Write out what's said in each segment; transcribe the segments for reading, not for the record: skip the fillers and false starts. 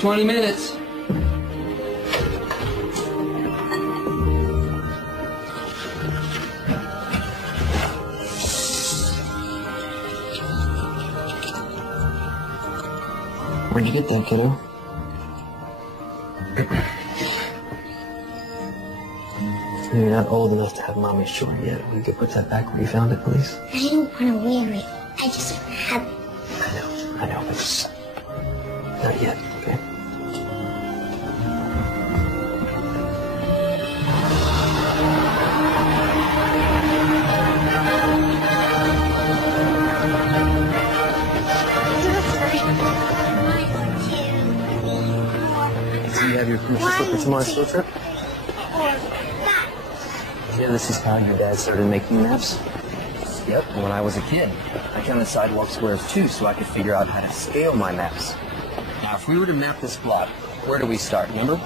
20 minutes. Where'd you get that, kiddo? You're not old enough to have mommy's short yet. You could put that back where you found it, please. I didn't want to wear it. I just have it. I know, but just not yet, okay? Do you have your permission slip for tomorrow's field trip? Yeah, this is how your dad started making maps? Yep, when I was a kid. I counted sidewalk squares too, so I could figure out how to scale my maps. Now, if we were to map this block, where do we start, remember?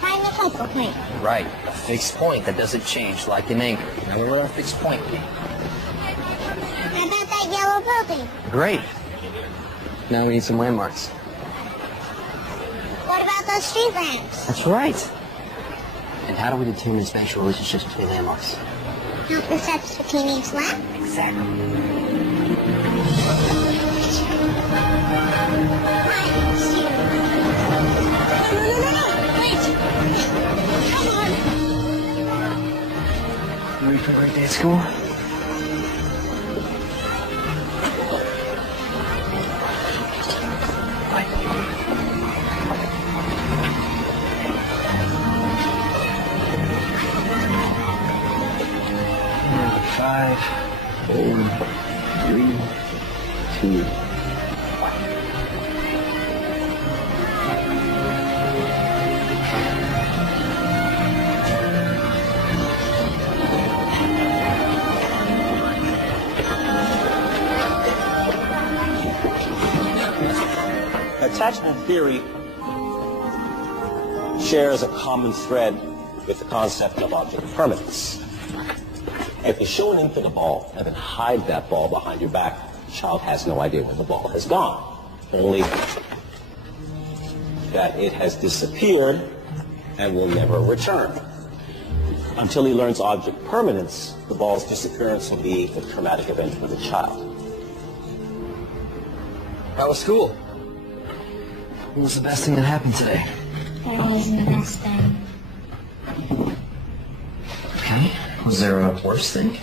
Find the focal point. Right, a fixed point that doesn't change like an anchor. Now, where would our fixed point be? How about that yellow building? Great. Now we need some landmarks. What about those street lamps? That's right. And how do we determine spatial relationships between landmarks? Not the steps between each lamp? Exactly. You ready for a great day at school? Five, 4, 3, 2, 1. Attachment theory shares a common thread with the concept of object permanence. If you show an infant a ball and then hide that ball behind your back, the child has no idea where the ball has gone, only that it has disappeared and will never return. Until he learns object permanence, the ball's disappearance will be a traumatic event for the child. How was school? What was the best thing that happened today? There wasn't the best thing. Okay. Was there a worse thing?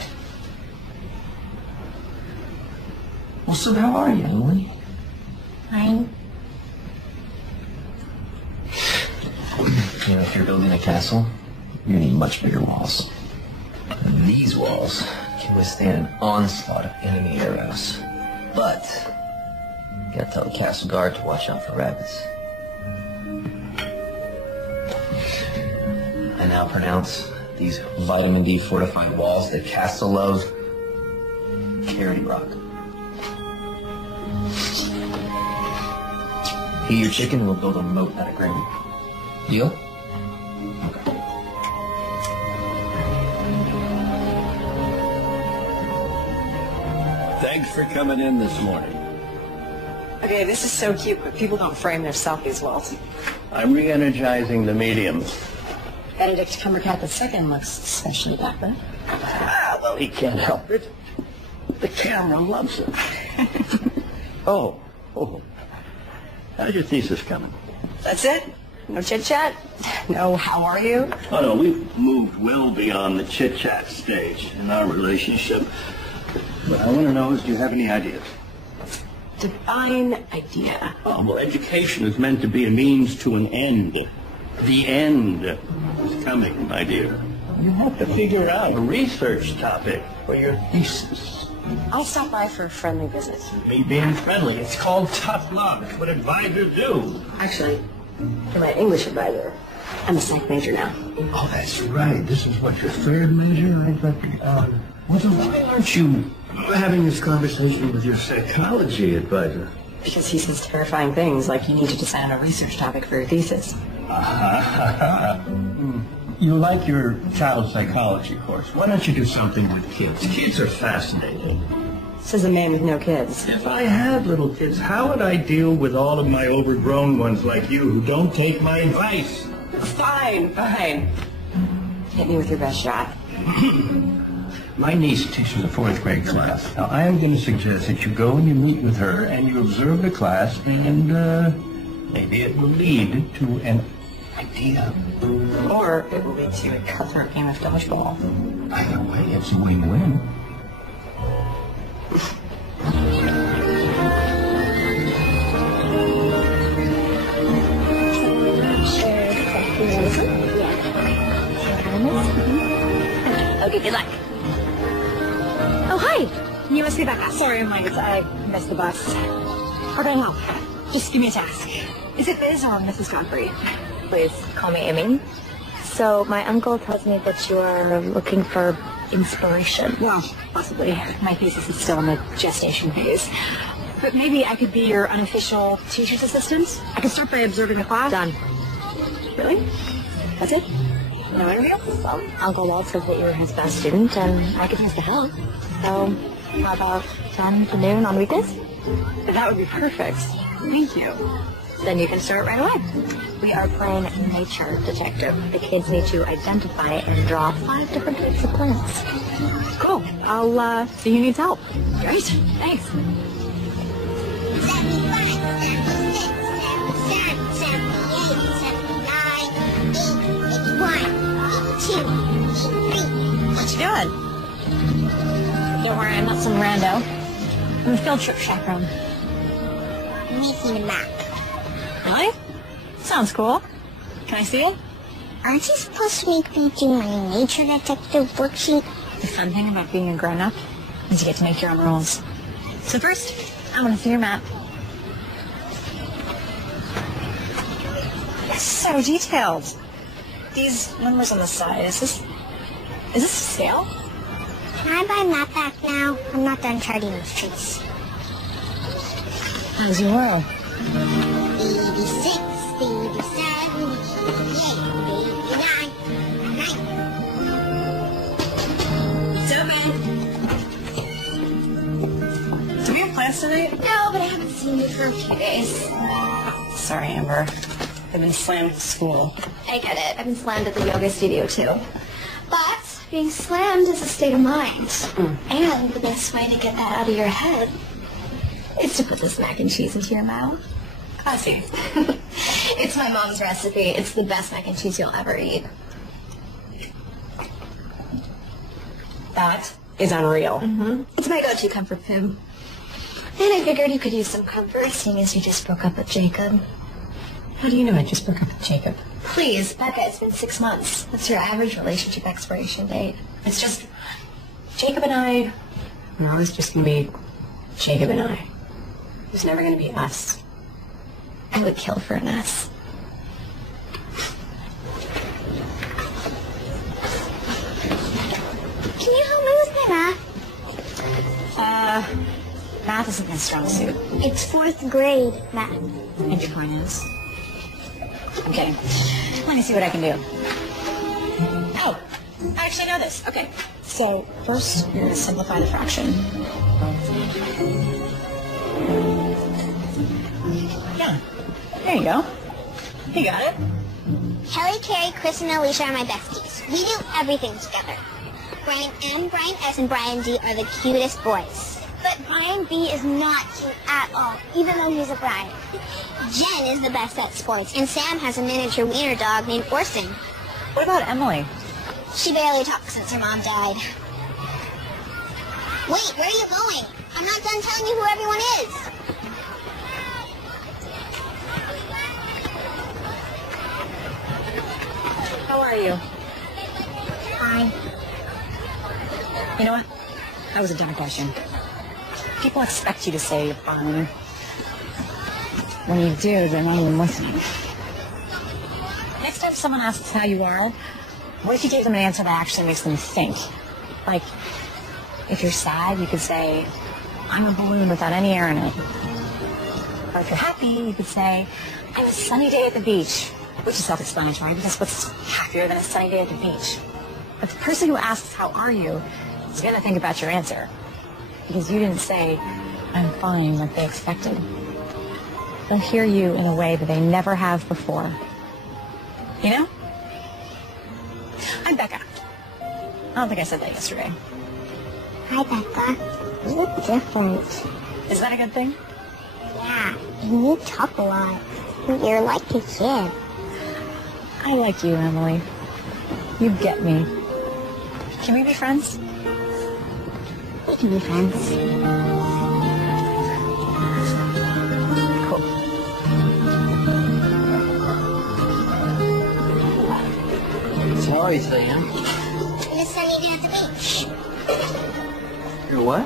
Well, so how are you, Emily? Fine. You know, if you're building a castle, you need much bigger walls. These walls can withstand an onslaught of enemy arrows. But you gotta tell the castle guard to watch out for rabbits. I now pronounce these vitamin D fortified walls that Castle loves Carrot Rock. He, your chicken, will build a moat out of granite. Deal? Okay. Thanks for coming in this morning. Okay, this is so cute, but people don't frame their selfies well. I'm re-energizing the medium. Benedict Cumbercat II looks especially dapper. Ah, well, he can't help it. The camera loves it. Oh. How's your thesis coming? That's it? No chit-chat? No, how are you? Oh, no, we've moved well beyond the chit-chat stage in our relationship. What I want to know is, do you have any ideas? Divine idea. Oh, well, education is meant to be a means to an end. The end is coming, my dear. You have to figure out a research topic for your thesis. I'll stop by for a friendly visit. Me being friendly, it's called tough luck. What advisors do. Actually, for my English advisor, I'm a psych major now. Oh, that's right. This is what, your third major? Well, then why aren't you having this conversation with your psychology advisor? Because he says terrifying things like you need to decide on a research topic for your thesis. You like your child psychology course. Why don't you do something with kids? Kids are fascinated. Says a man with no kids. If I had little kids, how would I deal with all of my overgrown ones like you who don't take my advice? Fine. Hit me with your best shot. My niece teaches a 4th grade class. Now, I am going to suggest that you go and you meet with her and you observe the class and maybe it will lead to an idea. Or it will lead to a cutthroat game of dodgeball. Either way, it's a win-win. Okay, good luck. Oh, hi. You must be back. Sorry, I'm late. I missed the bus. How can I help? Just give me a task. Is it Biz or Mrs. Godfrey? Please call me Amy. So my uncle tells me that you are looking for inspiration. Well, possibly. My thesis is still in the gestation phase. But maybe I could be your unofficial teacher's assistant. I could start by observing the class. Done. Really? That's it? No interview? Well, Uncle Walt says that you're his best student, and I could use the help. So how about 10 to noon on weekdays? That would be perfect. Thank you. Then you can start right away. We are playing nature detective. The kids need to identify and draw 5 different types of plants. Cool. I'll see who needs help. Great. Thanks. 83. What you doing? Don't worry, I'm not some rando. I'm a field trip chaperone. Making a map. Really? Sounds cool. Can I see it? Aren't you supposed to make me do my nature detective worksheet? The fun thing about being a grown-up is you get to make your own rules. So first, I want to see your map. It's so detailed. These numbers on the side, is this a scale? Can I buy a map back now? I'm not done charting those trees. As you will. 86, 87, 88, 89, 90. It's okay. Do we have plans tonight? No, but I haven't seen you for a few days. Sorry, Amber. I've been slammed at school. I get it. I've been slammed at the yoga studio, too. But being slammed is a state of mind. And the best way to get that out of your head is to put this mac and cheese into your mouth. Classy. It's my mom's recipe. It's the best mac and cheese you'll ever eat. That is unreal. It's my go-to comfort food. And I figured you could use some comfort, seeing as you just broke up with Jacob. How do you know I just broke up with Jacob? Please, Becca, it's been 6 months. That's your average relationship expiration date. It's just Jacob and I. We're always just going to be Jacob and I. There's never going to be us. I would kill for an S. Can you help me with my math? Math isn't my strong suit. It's 4th grade math. And your point is? I'm kidding. Let me see what I can do. Oh, I actually know this. Okay. So, first, you're going to simplify the fraction. Yeah. There you go. You got it. Kelly, Carrie, Chris, and Alicia are my besties. We do everything together. Brian M, Brian S, and Brian D are the cutest boys. But Brian B is not cute at all, even though he's a Brian. Jen is the best at sports, and Sam has a miniature wiener dog named Orson. What about Emily? She barely talks since her mom died. Wait, where are you going? I'm not done telling you who everyone is. How are you? Fine. You know what? That was a dumb question. People expect you to say you're fine. When you do, they're not even listening. Next time someone asks how you are, what if you gave them an answer that actually makes them think? Like, if you're sad, you could say, I'm a balloon without any air in it. Or if you're happy, you could say, I'm a sunny day at the beach. Which is self-explanatory, because what's happier than a sunny day at the beach? But the person who asks, how are you, is going to think about your answer. because you didn't say, I'm fine, like they expected. They'll hear you in a way that they never have before. You know? I'm Becca. I don't think I said that yesterday. Hi, Becca. You look different. Is that a good thing? Yeah, and you talk a lot. You're like a kid. I like you, Emily. You get me. Can we be friends? We can be friends. Cool. So how are you today, Em? It's a sunny day at the beach. You're what?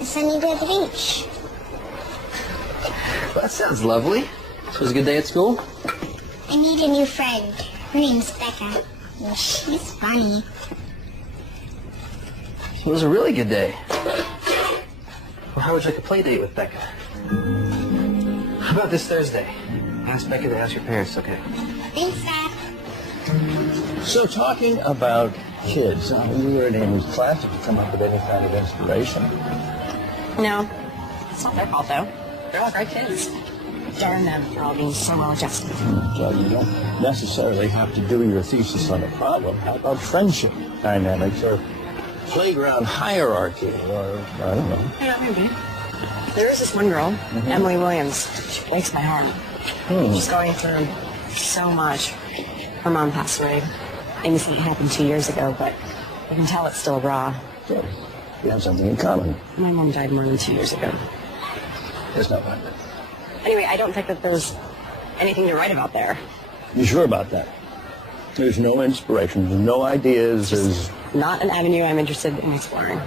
A sunny day at the beach. Well, that sounds lovely. So it was a good day at school? I need a new friend. Her name's Becca. Well, she's funny. It was a really good day. Well, how would you like a play date with Becca? How about this Thursday? Ask Becca to ask your parents, okay? Thanks, Dad. So talking about kids, you were in Amy's class. Did you come up with any kind of inspiration? No. It's not their fault, though. They're all great kids. Darn them for all being so well adjusted. Well, you don't necessarily have to do your thesis on a problem. How about friendship dynamics or playground hierarchy or, I don't know. Yeah, maybe. There is this one girl, Emily Williams. She breaks my heart. She's going through so much. Her mom passed away. Things that happened 2 years ago, but you can tell it's still raw. So, we have something in common. My mom died more than 2 years ago. There's no one. Anyway, I don't think that there's anything to write about there. You sure about that? There's no inspiration, there's no ideas, there's... Not an avenue I'm interested in exploring.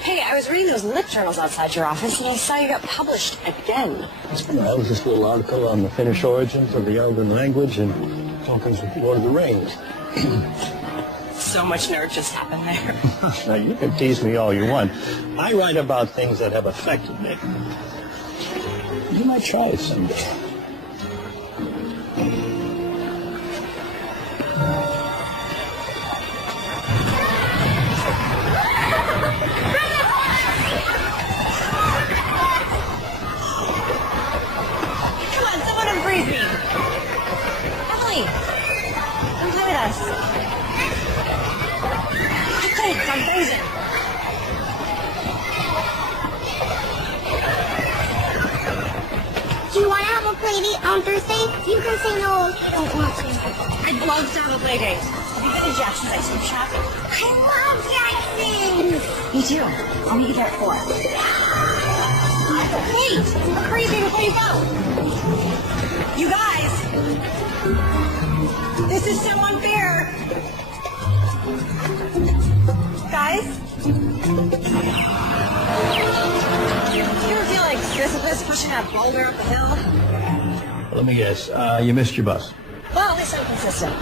Hey, I was reading those lit journals outside your office, and I saw you got published again. That was this little article on the Finnish origins of the Elven language and tokens with Lord of the Rings. So much nerd just happened there. Now, you can tease me all you want. I write about things that have affected me. You might try it someday. Come on, someone unfreeze me. Emily, come play with us. Thanks, I'm freezing. Do you want to have a play date on Thursday? You can say no if you don't want to. I'd love to have a play date. Have you been to Jackson's ice cream shop? I love Jackson! Me too. I'll meet you there at 4. Wait! Freeze me before you go! You guys! This is so unfair! Guys? You ever feel like Sisyphus pushing that boulder up the hill? Let me guess. You missed your bus. Well, at least I'm consistent. So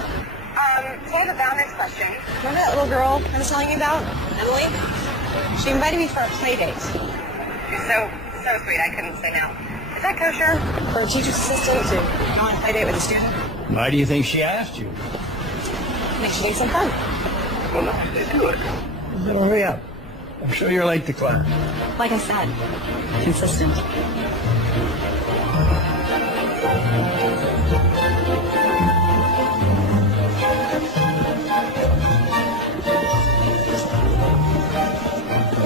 I have a boundaries question. Remember that little girl I was telling you about? Emily? She invited me for a play date. So sweet, I couldn't say no. Is that kosher? For a teacher's assistant to go on a play date with a student? Why do you think she asked you? Makes you think some fun. Well, no, they do it. Better hurry up. I'm sure you're late to class. Like I said, consistent.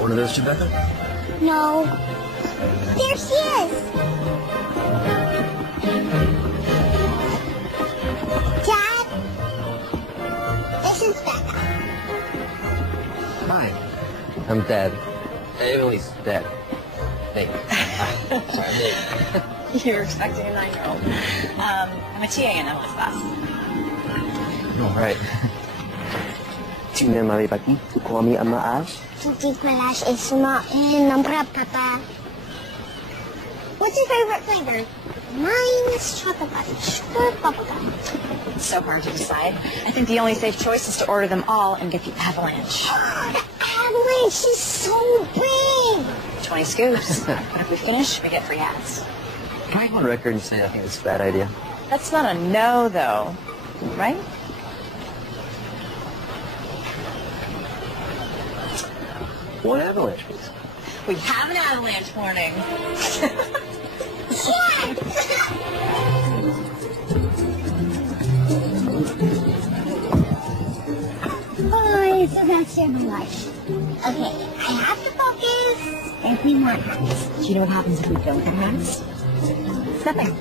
One of those two, Becca? No. There she is! Dad? This is Becca. Hi. I'm Dad. Emily's Dad. Nate. Sorry, Nate. You're expecting a 9-year-old. I'm a TA in Emily's class. All right. Sino malipati? Kami ang maas? Hindi malash is sumain ng papa. What's your favorite flavor? Mine is chocolate or bubblegum. It's so hard to decide. I think the only safe choice is to order them all and get the avalanche. The avalanche is so big! 20 scoops. But if we finish, we get free ads. Can I go on record and say I think it's a bad idea? That's not a no, though, right? One avalanche, please. We have an avalanche warning. Bye, so that's your life. Okay, I have to focus. If we want hats. Do you know what happens if we don't have hats? It's nothing.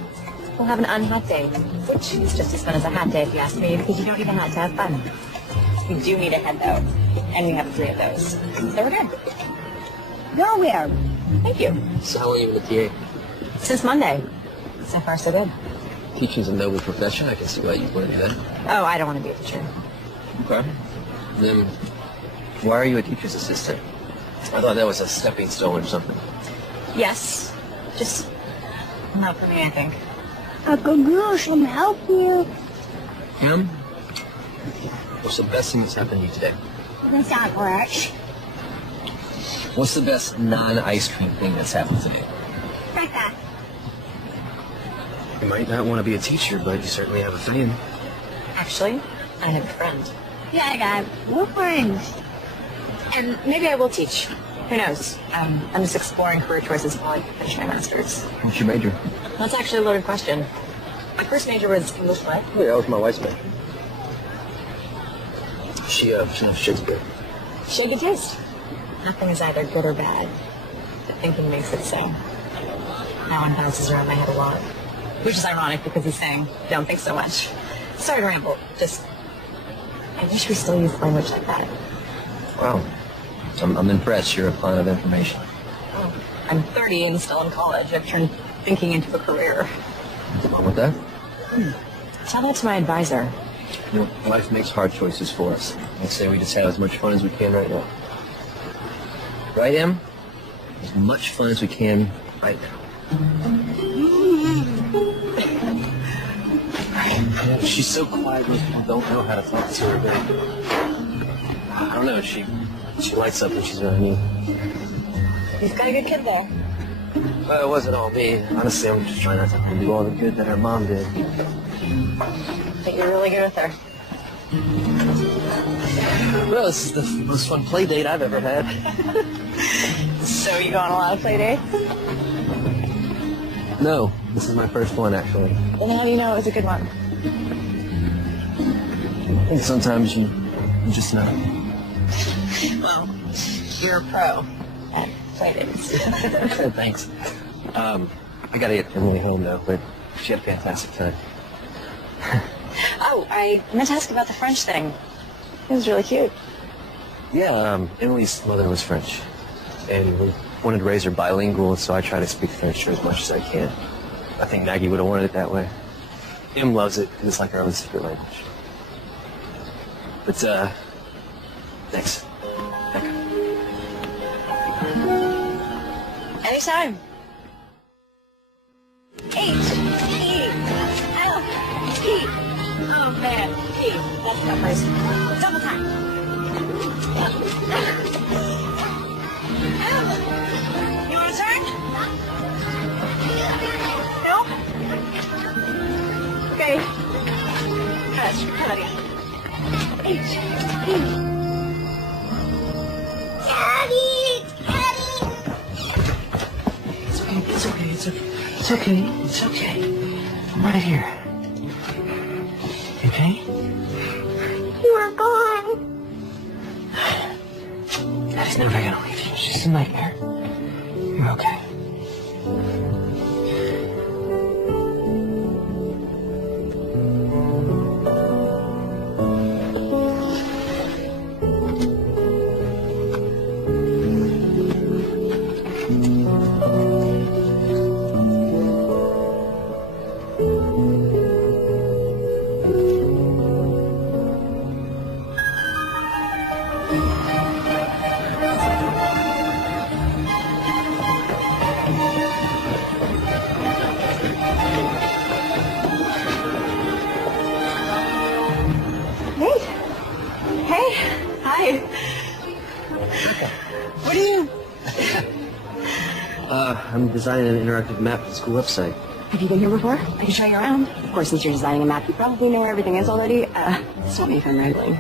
We'll have an unhat day, which is just as fun as a hat day if you ask me, because you don't need a hat to have fun. We do need a head, though, and we have 3 of those. So we're good. Go where? Thank you. So how long have you been a TA? Since Monday. So far, so good. Teaching's a noble profession. I can see why you want to do that. Oh, I don't want to be a teacher. Okay. Then why are you a teacher's assistant? I thought that was a stepping stone or something. Yes. Just not for me, I think. Uncle Goose will help you. Em? What's the best thing that's happened to you today? That's not works. What's the best non-ice cream thing that's happened today? Like that. You might not want to be a teacher, but you certainly have a fan. Actually, I have a friend. Yeah, I got. We're friends. And maybe I will teach. Who knows? I'm just exploring career choices while I finish my master's. What's your major? That's actually a loaded question. My first major was English lit. Yeah, that was my wife's major. She knows Shakespeare. She had good taste. Nothing is either good or bad. The thinking makes it so. That one bounces around my head a lot. Which is ironic because he's saying, don't think so much. Sorry to ramble. Just, I wish we still used language like that. Wow. I'm impressed. You're a font of information. Oh, I'm 30 and still in college. I've turned thinking into a career. What's wrong with that? Tell that to my advisor. You know, life makes hard choices for us. I say we just have as much fun as we can right now. Right, Em? As much fun as we can right now. She's so quiet, most people don't know how to talk to her, but I don't know, she lights up when she's around me. You've got a good kid there. Well, it wasn't all me. Honestly, I'm just trying not to do all the good that her mom did. But you're really good with her. Well, this is the most fun play date I've ever had. So you go on a lot of play dates? No, this is my first one, actually. Well, how do you know it was a good one? I think sometimes you just know. Well, you're a pro at play dates. Thanks. I gotta get Emily home now, but she had a fantastic time. Oh, I meant to ask about the French thing. It was really cute. Yeah, Emily's mother was French, and we wanted to raise her bilingual, so I try to speak French to her as much as I can. I think Maggie would have wanted it that way. Em loves it, because it's like our own secret language. But, thanks. Anytime. H-E-L-P. Oh, man. P. That's numbers. Double time. You want to turn? No? Okay. Try that again. H-E. Daddy! Daddy! It's okay. It's okay. I'm right here. You okay? You are gone. Daddy's never gonna leave you. It's just a nightmare. You're okay. What are you? I'm designing an interactive map for the school website. Have you been here before? I can show you around. Of course, since you're designing a map, you probably know where everything is already. Stop me if I'm rambling.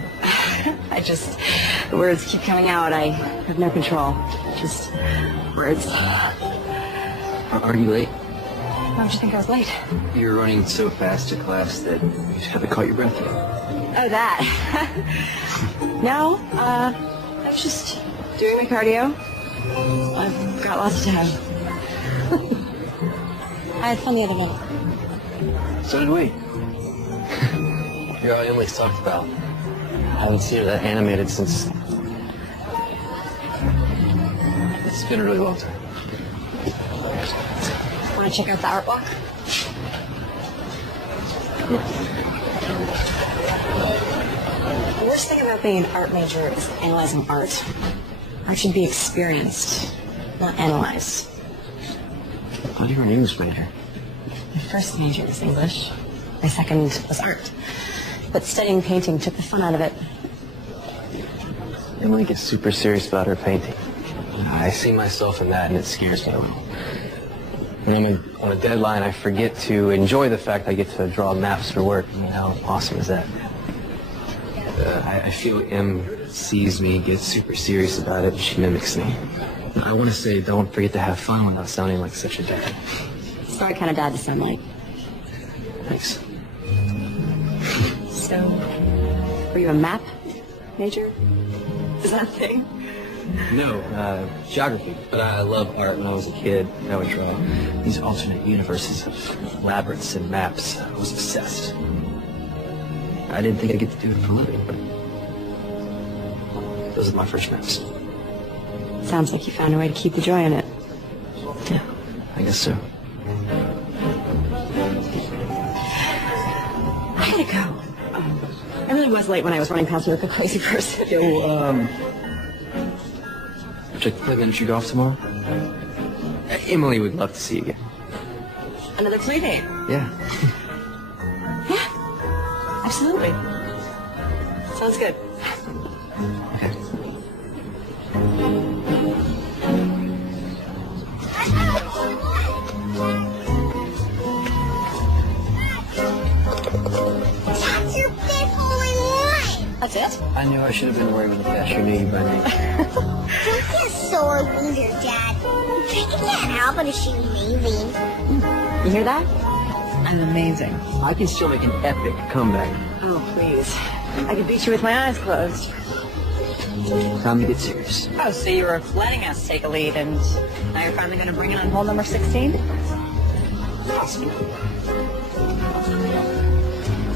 The words keep coming out. I have no control. Just words. Are you late? Why would you think I was late? You were running so fast to class that you just haven't caught your breath yet. Oh, that. No, I was just doing my cardio. I've got lots of time. I had fun the other night. So did we. You're all Emily's talked about. I haven't seen her that animated since... It's been a really long time. Want to check out the art walk? The worst thing about being an art major is analyzing art. Art should be experienced, not analyzed. How do you an English major? My first major was English. My second was art. But studying painting took the fun out of it. Emily gets super serious about her painting. I see myself in that, and it scares me a little. When I'm on a deadline, I forget to enjoy the fact I get to draw maps for work. I mean, how awesome is that? I feel Em sees me, gets super serious about it, and she mimics me. I want to say don't forget to have fun without sounding like such a dad. It's the right kind of dad to sound like. Thanks. So, were you a map major? Is that a thing? No, geography. But I love art. When I was a kid, I would draw these alternate universes of labyrinths and maps. I was obsessed. I didn't think I'd get to do it for a living, but those are my first maps. Sounds like you found a way to keep the joy in it. Yeah, I guess so. I gotta go. I really was late when I was running past you like a crazy person. Yo, would you like to play miniature golf tomorrow? Emily would love to see you again. Another play date? Yeah. Yeah, absolutely. Sounds good. Okay. That's your fifth hole in one. That's it? I knew I should have been worried with the faster knew you by me. Don't be a sore loser, Dad. You can't help but shoot amazing. You hear that? I'm amazing. I can still make an epic comeback. Oh, please. I could beat you with my eyes closed. Time to get serious. Oh, so you were letting us take a lead, and now you're finally going to bring it on hole number 16?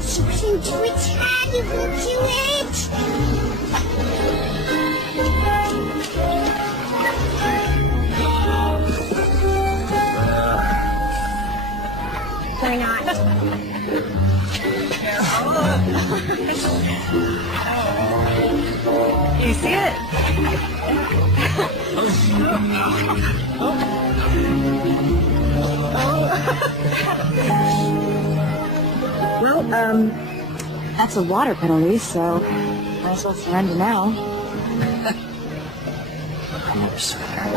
Susan, do it, Dad. You will do it. Why not? You see it? Well, that's a water penalty, so might as well surrender now. I never surrender.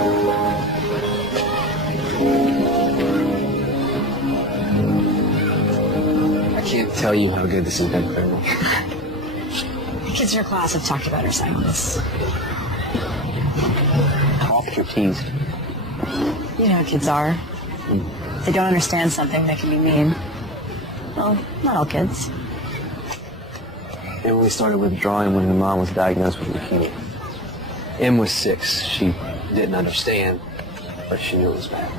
I can't tell you how good this has been for me. The kids in your class have talked about our silence. Off your teased. You know how kids are. If they don't understand something, they can be mean. Well, not all kids. Emily started withdrawing when her mom was diagnosed with leukemia. Em was 6. She didn't understand, but she knew it was bad.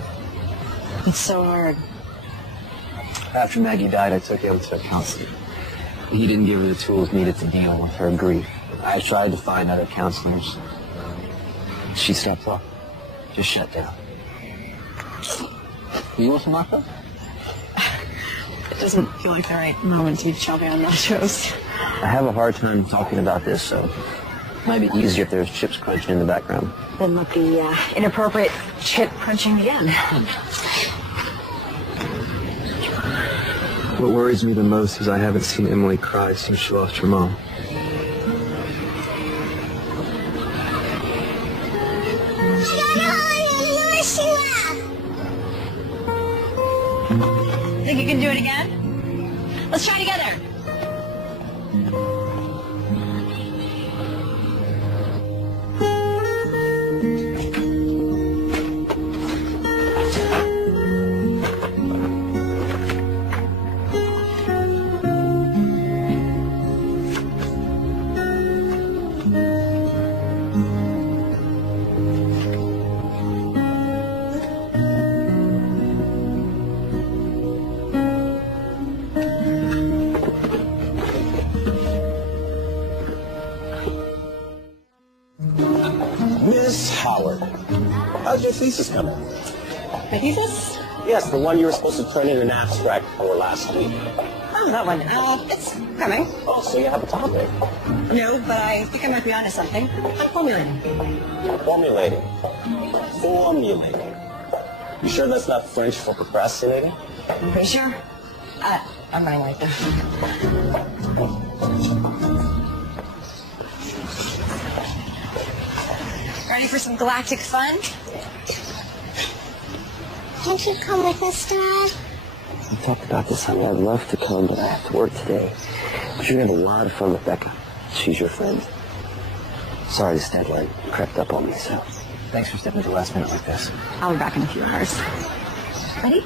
It's so hard. After Maggie died, I took Em to a counselor. He didn't give her the tools needed to deal with her grief. I tried to find other counselors. She stopped talking. Just shut down. You want some nachos? It doesn't feel like the right moment to be chomping on nachos. I have a hard time talking about this, so it might be easier if there's chips crunching in the background. Then let the inappropriate chip crunching begin. What worries me the most is I haven't seen Emily cry since she lost her mom. Think you can do it again? Let's try together. How's your thesis coming? My thesis? Yes, the one you were supposed to turn in an abstract for last week. Oh, that one. It's coming. Oh, so you have a topic. No, but I think I might be onto something. I'm formulating. Formulating. Formulating. You sure that's not French for procrastinating? I'm pretty sure. I'm running right there. Ready for some galactic fun? Can't you come with us, Dad? We talked about this, honey. I'd love to come, but I have to work today. But you're going to have a lot of fun with Becca. She's your friend. Sorry this deadline crept up on me, so... Thanks for stepping at the last minute like this. I'll be back in a few hours. Ready?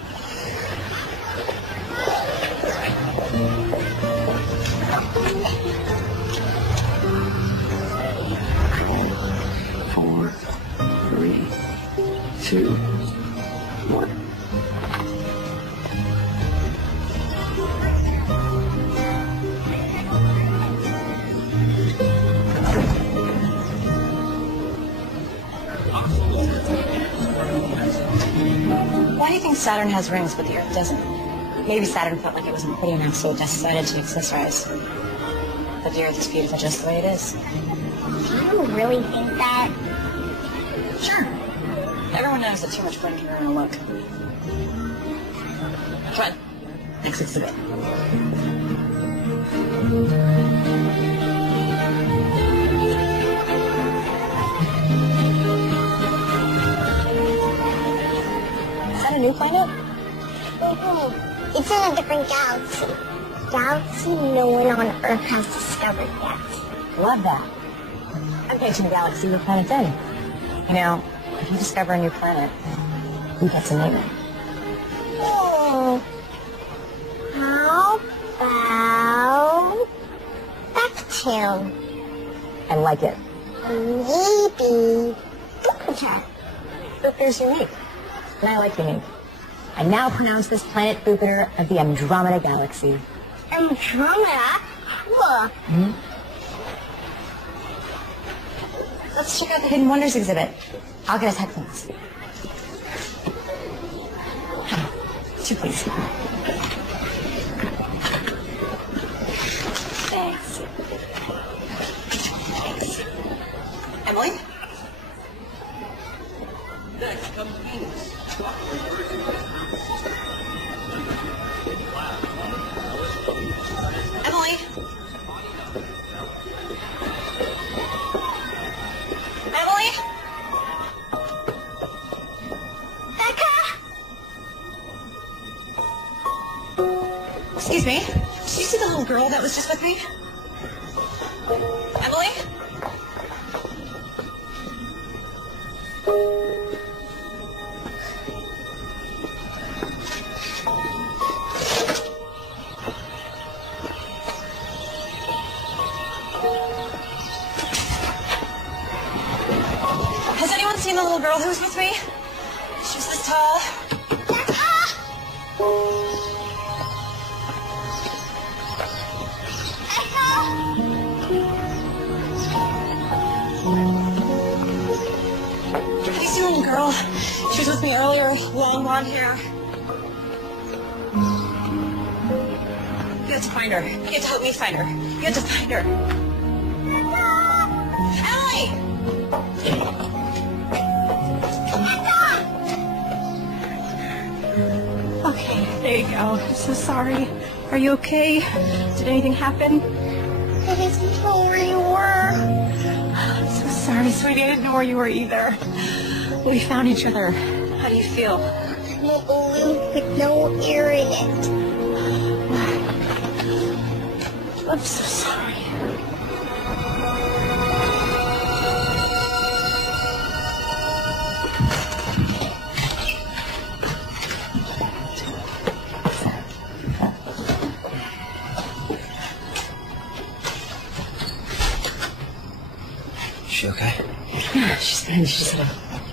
Four, 3, 2, 1. Why do you think Saturn has rings but the Earth doesn't? Maybe Saturn felt like it wasn't pretty enough, so it decided to accessorize. But the Earth is beautiful just the way it is. Do you really think that? Sure. Everyone knows that too much fun can ruin a look. Come on. Next exhibit. Is that a new planet? It's in a different galaxy. Galaxy no one on Earth has discovered yet. Love that. I'm painting the galaxy your planet's in. You know, if you discover a new planet, who gets a name? How about Neptune? I like it. Maybe Jupiter. Jupiter's unique. And I like unique. I now pronounce this planet Jupiter of the Andromeda Galaxy. Andromeda? Cool. Let's check out the Hidden Wonders exhibit. I'll get us headphones. 2, please. Thanks. Emily? Emily? Emily? Becca? Excuse me. Did you see the little girl that was just with me? Emily? Has anyone seen the little girl who was with me? She was this tall. Have you seen the little girl? She was with me earlier, long blonde hair. You have to find her. You have to help me find her. You have to find her. Emily! Okay, there you go. I'm so sorry. Are you okay? Did anything happen? I didn't know where you were. I'm so sorry, sweetie. I didn't know where you were either. We found each other. How do you feel? I'm a balloon with no air in it. I'm so sorry. She okay? Yeah, she's fine. She's had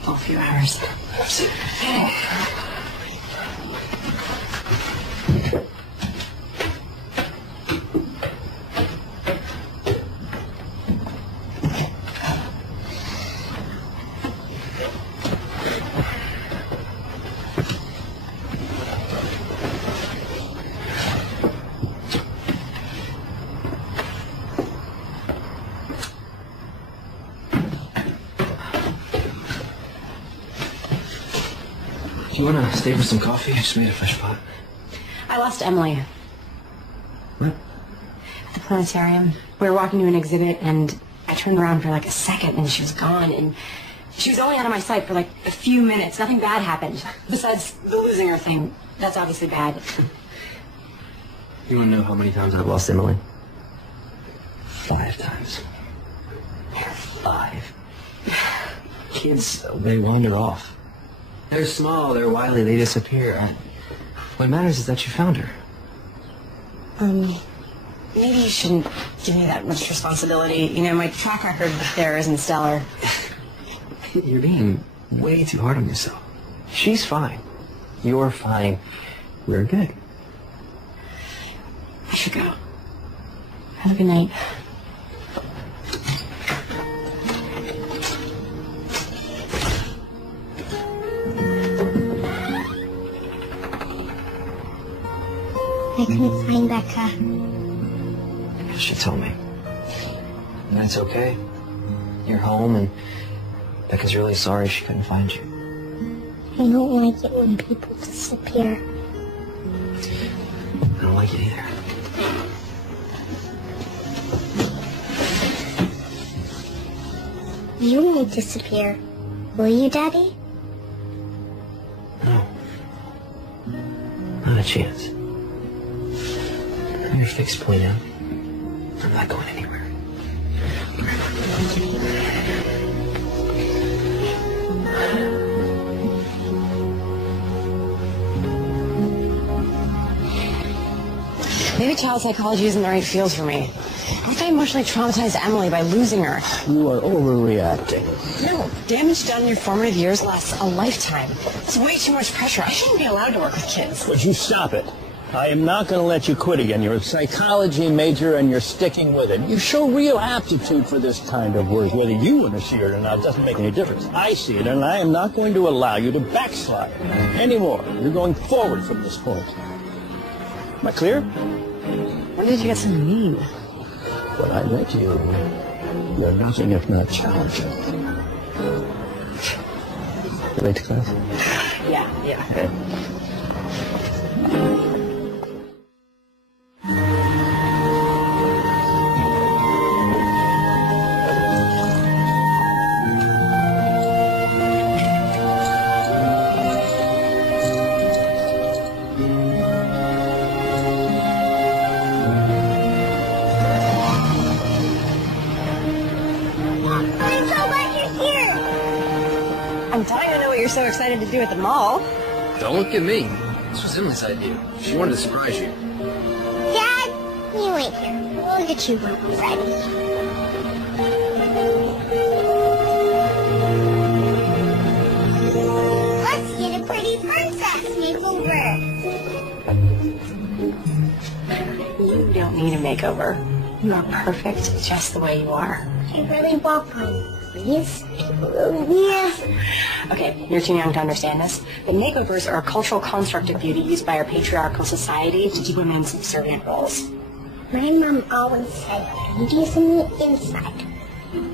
a few hours. You want to stay for some coffee? I just made a fresh pot. I lost Emily. What? At the planetarium. We were walking to an exhibit, and I turned around for like a second, and she was gone, and she was only out of my sight for like a few minutes. Nothing bad happened. Besides the losing her thing. That's obviously bad. You want to know how many times I've lost Emily? 5 times. 5. Kids, they wander off. They're small, they're wily, they disappear. What matters is that you found her. Maybe you shouldn't give me that much responsibility. You know, my track record there isn't stellar. You're being way too hard on yourself. She's fine. You're fine. We're good. I should go. Have a good night. I couldn't find Becca. She told me. And that's okay. You're home, and Becca's really sorry she couldn't find you. I don't like it when people disappear. I don't like it either. You won't disappear, will you, Daddy? No. Not a chance. You're a fixed point out. I'm not going anywhere. Maybe child psychology isn't the right field for me. What if I emotionally traumatized Emily by losing her? You are overreacting. No, damage done in your formative years lasts a lifetime. That's way too much pressure. I shouldn't be allowed to work with kids. Would you stop it? I am not going to let you quit again. You're a psychology major and you're sticking with it. You show real aptitude for this kind of work. Whether you want to see it or not doesn't make any difference. I see it, and I am not going to allow you to backslide anymore. You're going forward from this point. Am I clear? When did you get so mean? When I met you, you're nothing if not challenging. You late to class? Yeah. I'm dying to know what you're so excited to do at the mall. Don't look at me. This was Emily's idea. She wanted to surprise you. Dad, you wait here. We'll get you when we're ready. Let's get a pretty princess makeover. You don't need a makeover. You are perfect just the way you are. I really want one. Please? Yes. Okay, you're too young to understand this, but makeovers are a cultural construct of beauty used by our patriarchal society to keep women in subservient roles. My mom always said beauty is in the inside,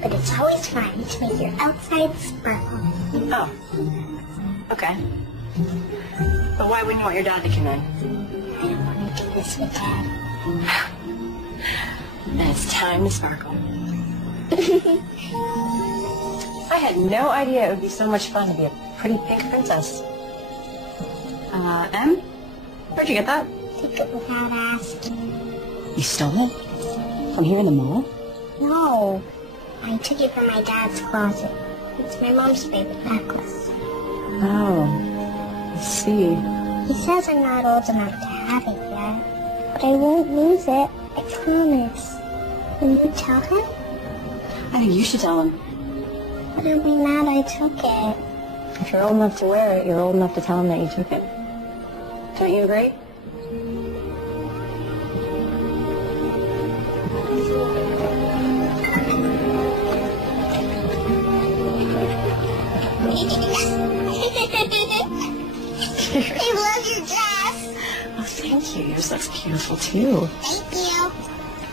but it's always fine to make your outside sparkle. Oh. Okay. But why wouldn't you want your dad to come in? I don't want to do this with Dad. Then it's time to sparkle. I had no idea it would be so much fun to be a pretty pink princess. Em? Where'd you get that? Take it without asking. You stole it? From here in the mall? No. I took it from my dad's closet. It's my mom's favorite necklace. Oh. I see. He says I'm not old enough to have it yet, but I won't lose it. I promise. Will you tell him? I think you should tell him. But I'll be mad I took it. If you're old enough to wear it, you're old enough to tell him that you took it. Don't you agree? I love your dress. Oh, thank you. Yours looks beautiful, too. Thank you.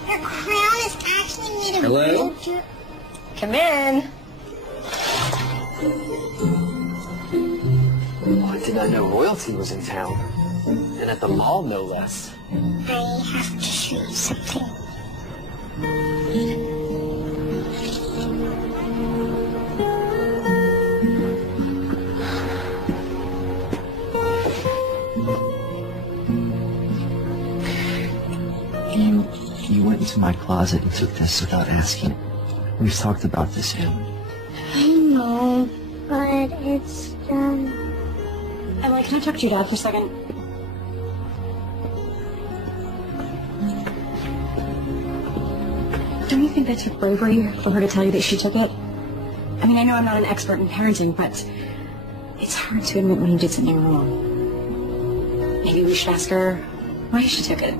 Your crown is actually made of Hello? real jewelry. Come in. What did did not know royalty was in town. And at the mall, no less. I have to show you something. You went into my closet and took this without asking. We've talked about this, Em. I know, but it's done. Emily, can I talk to your dad for a second? Don't you think that took bravery for her to tell you that she took it? I mean, I know I'm not an expert in parenting, but it's hard to admit when you did something wrong. Maybe we should ask her why she took it.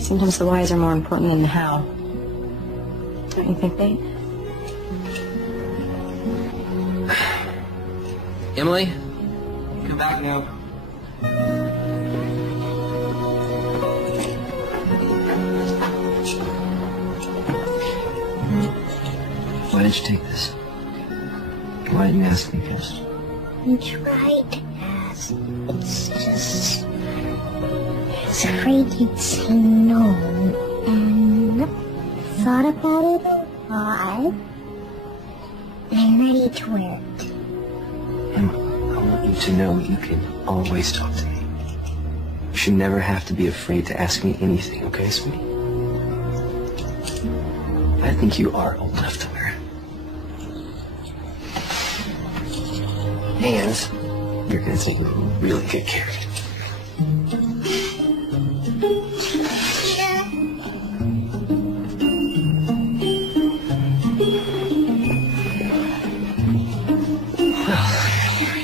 Sometimes the whys are more important than the how. Don't you think, babe? Emily, come back now. Why did you take this? Why didn't you ask me first? I tried to ask. It's just... I was afraid you'd say no. And thought about it a lot. And I'm ready to wear it. Emma, I want you to know you can always talk to me. You should never have to be afraid to ask me anything, okay, sweetie? I think you are old enough to wear it. And you're going to take really good care of it.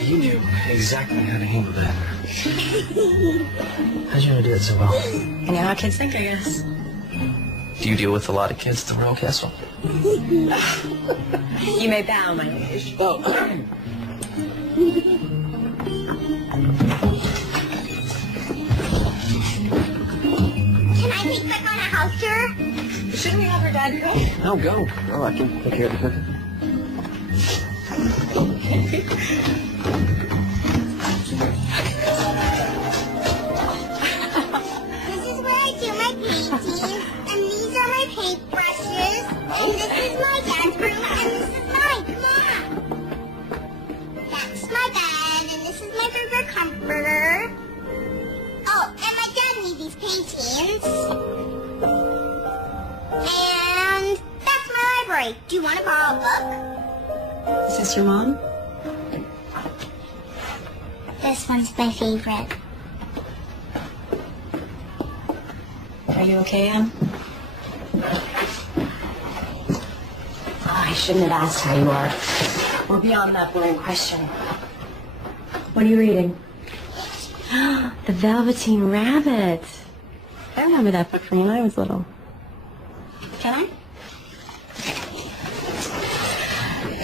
You knew exactly how to handle that. How'd you know to do it so well? I know how kids think, I guess. Do you deal with a lot of kids at the Royal Castle? You may bow, my liege. Oh. Can I take back on a house tour? Shouldn't we have her dad go? No, go. Oh, I can take care of the cooking. This is where I do my painting, and these are my paintbrushes, and this is my dad's room, and this is mine. Come on. That's my bed, and this is my favorite comforter. Oh, and my dad made these paintings. And that's my library. Do you want to borrow a book? Is this your mom? This one's my favorite. Are you okay, Em? Oh, I shouldn't have asked how you are. We're beyond that boring question. What are you reading? The Velveteen Rabbit. I remember that book from when I was little. Can I?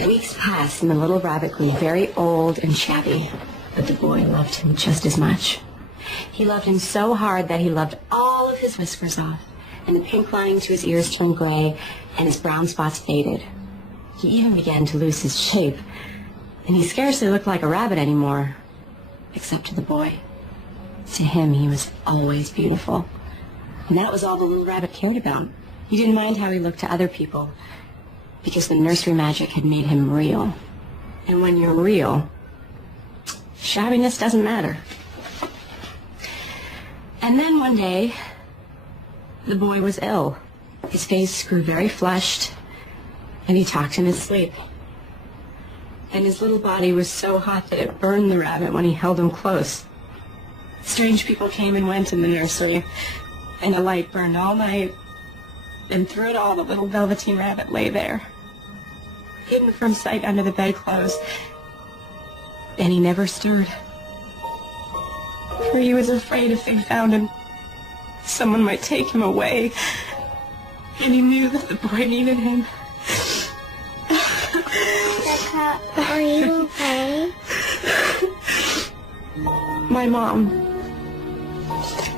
Weeks passed and the little rabbit grew very old and shabby, but the boy loved him just as much. He loved him so hard that he loved all of his whiskers off, and the pink lining to his ears turned gray, and his brown spots faded. He even began to lose his shape, and he scarcely looked like a rabbit anymore, except to the boy. To him, he was always beautiful, and that was all the little rabbit cared about. He didn't mind how he looked to other people, because the nursery magic had made him real. And when you're real, shabbiness doesn't matter. And then one day, the boy was ill. His face grew very flushed, and he talked in his sleep. And his little body was so hot that it burned the rabbit when he held him close. Strange people came and went in the nursery, and a light burned all night, and through it all the little Velveteen Rabbit lay there, hidden from sight under the bedclothes, and he never stirred. For he was afraid if they found him, someone might take him away, and he knew that the boy needed him. Becca, are you okay? My mom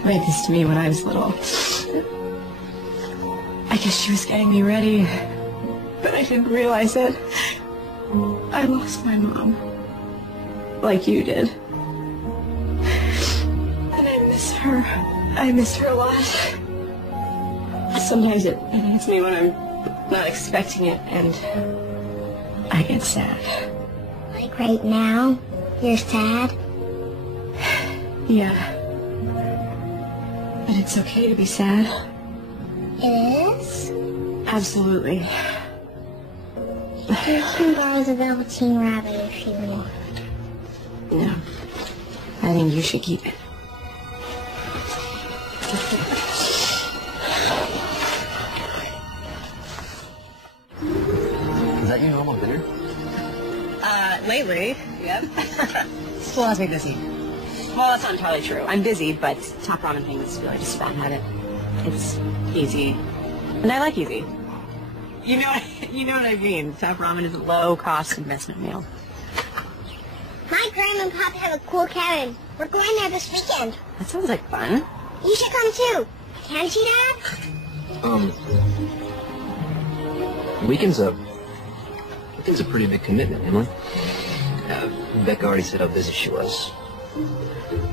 made this to me when I was little. I guess she was getting me ready, but I didn't realize it. I lost my mom, like you did. her. I miss her a lot. Sometimes it hits me when I'm not expecting it, and I get sad. Like right now? You're sad? Yeah. But it's okay to be sad. It is? Absolutely. You can borrow the Velveteen Rabbit if you want. No. I think you should keep it. Is that your normal dinner? Lately, yep. School has me busy. Well, that's not entirely true. I'm busy, but top ramen thing is really just a bad habit. It's easy. And I like easy. You know what I mean. Top ramen is a low-cost investment meal. My grandma and papa have a cool cabin. We're going there this weekend. That sounds like fun. You should come too. Can't you, Dad? Weekend's a pretty big commitment, Emily. Becca already said how busy she was.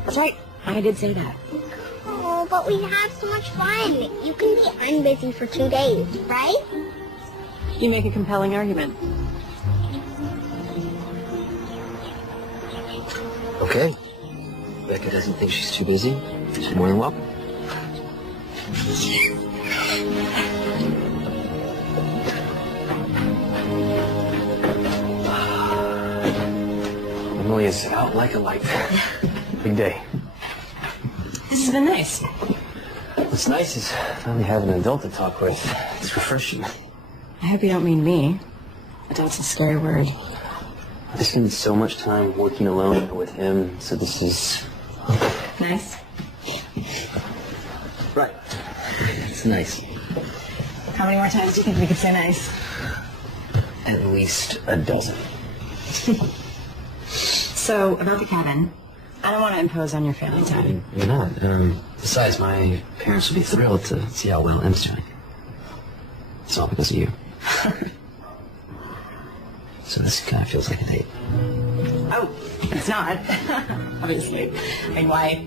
That's right. I did say that. Oh, but we have so much fun. You can be unbusy for 2 days, right? You make a compelling argument. Okay. Becca doesn't think she's too busy. She's more than welcome. Emily is out like a light. Big day. This has been nice. What's nice is finally having an adult to talk with. It's refreshing. I hope you don't mean me. Adult's a scary word. I spend so much time working alone with him, so this is... Nice. Right. It's nice. How many more times do you think we could say nice? At least a dozen. So, about the cabin, I don't want to impose on your family time. You're not. Besides, my parents would be thrilled to see how well Em's doing. It's all because of you. So this kind of feels like a date. Oh, it's not. Obviously. I mean, why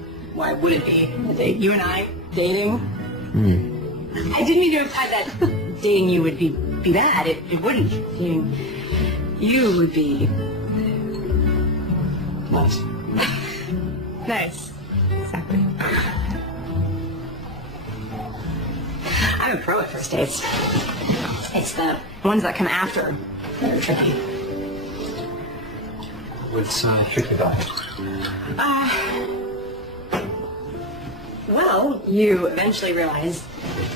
would it be a date? You and I dating? I didn't mean to imply that dating you would be bad. It wouldn't. Dating you would be... Nice. Nice. Exactly. I'm a pro at first dates. It's the ones that come after that are tricky. What's tricky about it? Well, you eventually realize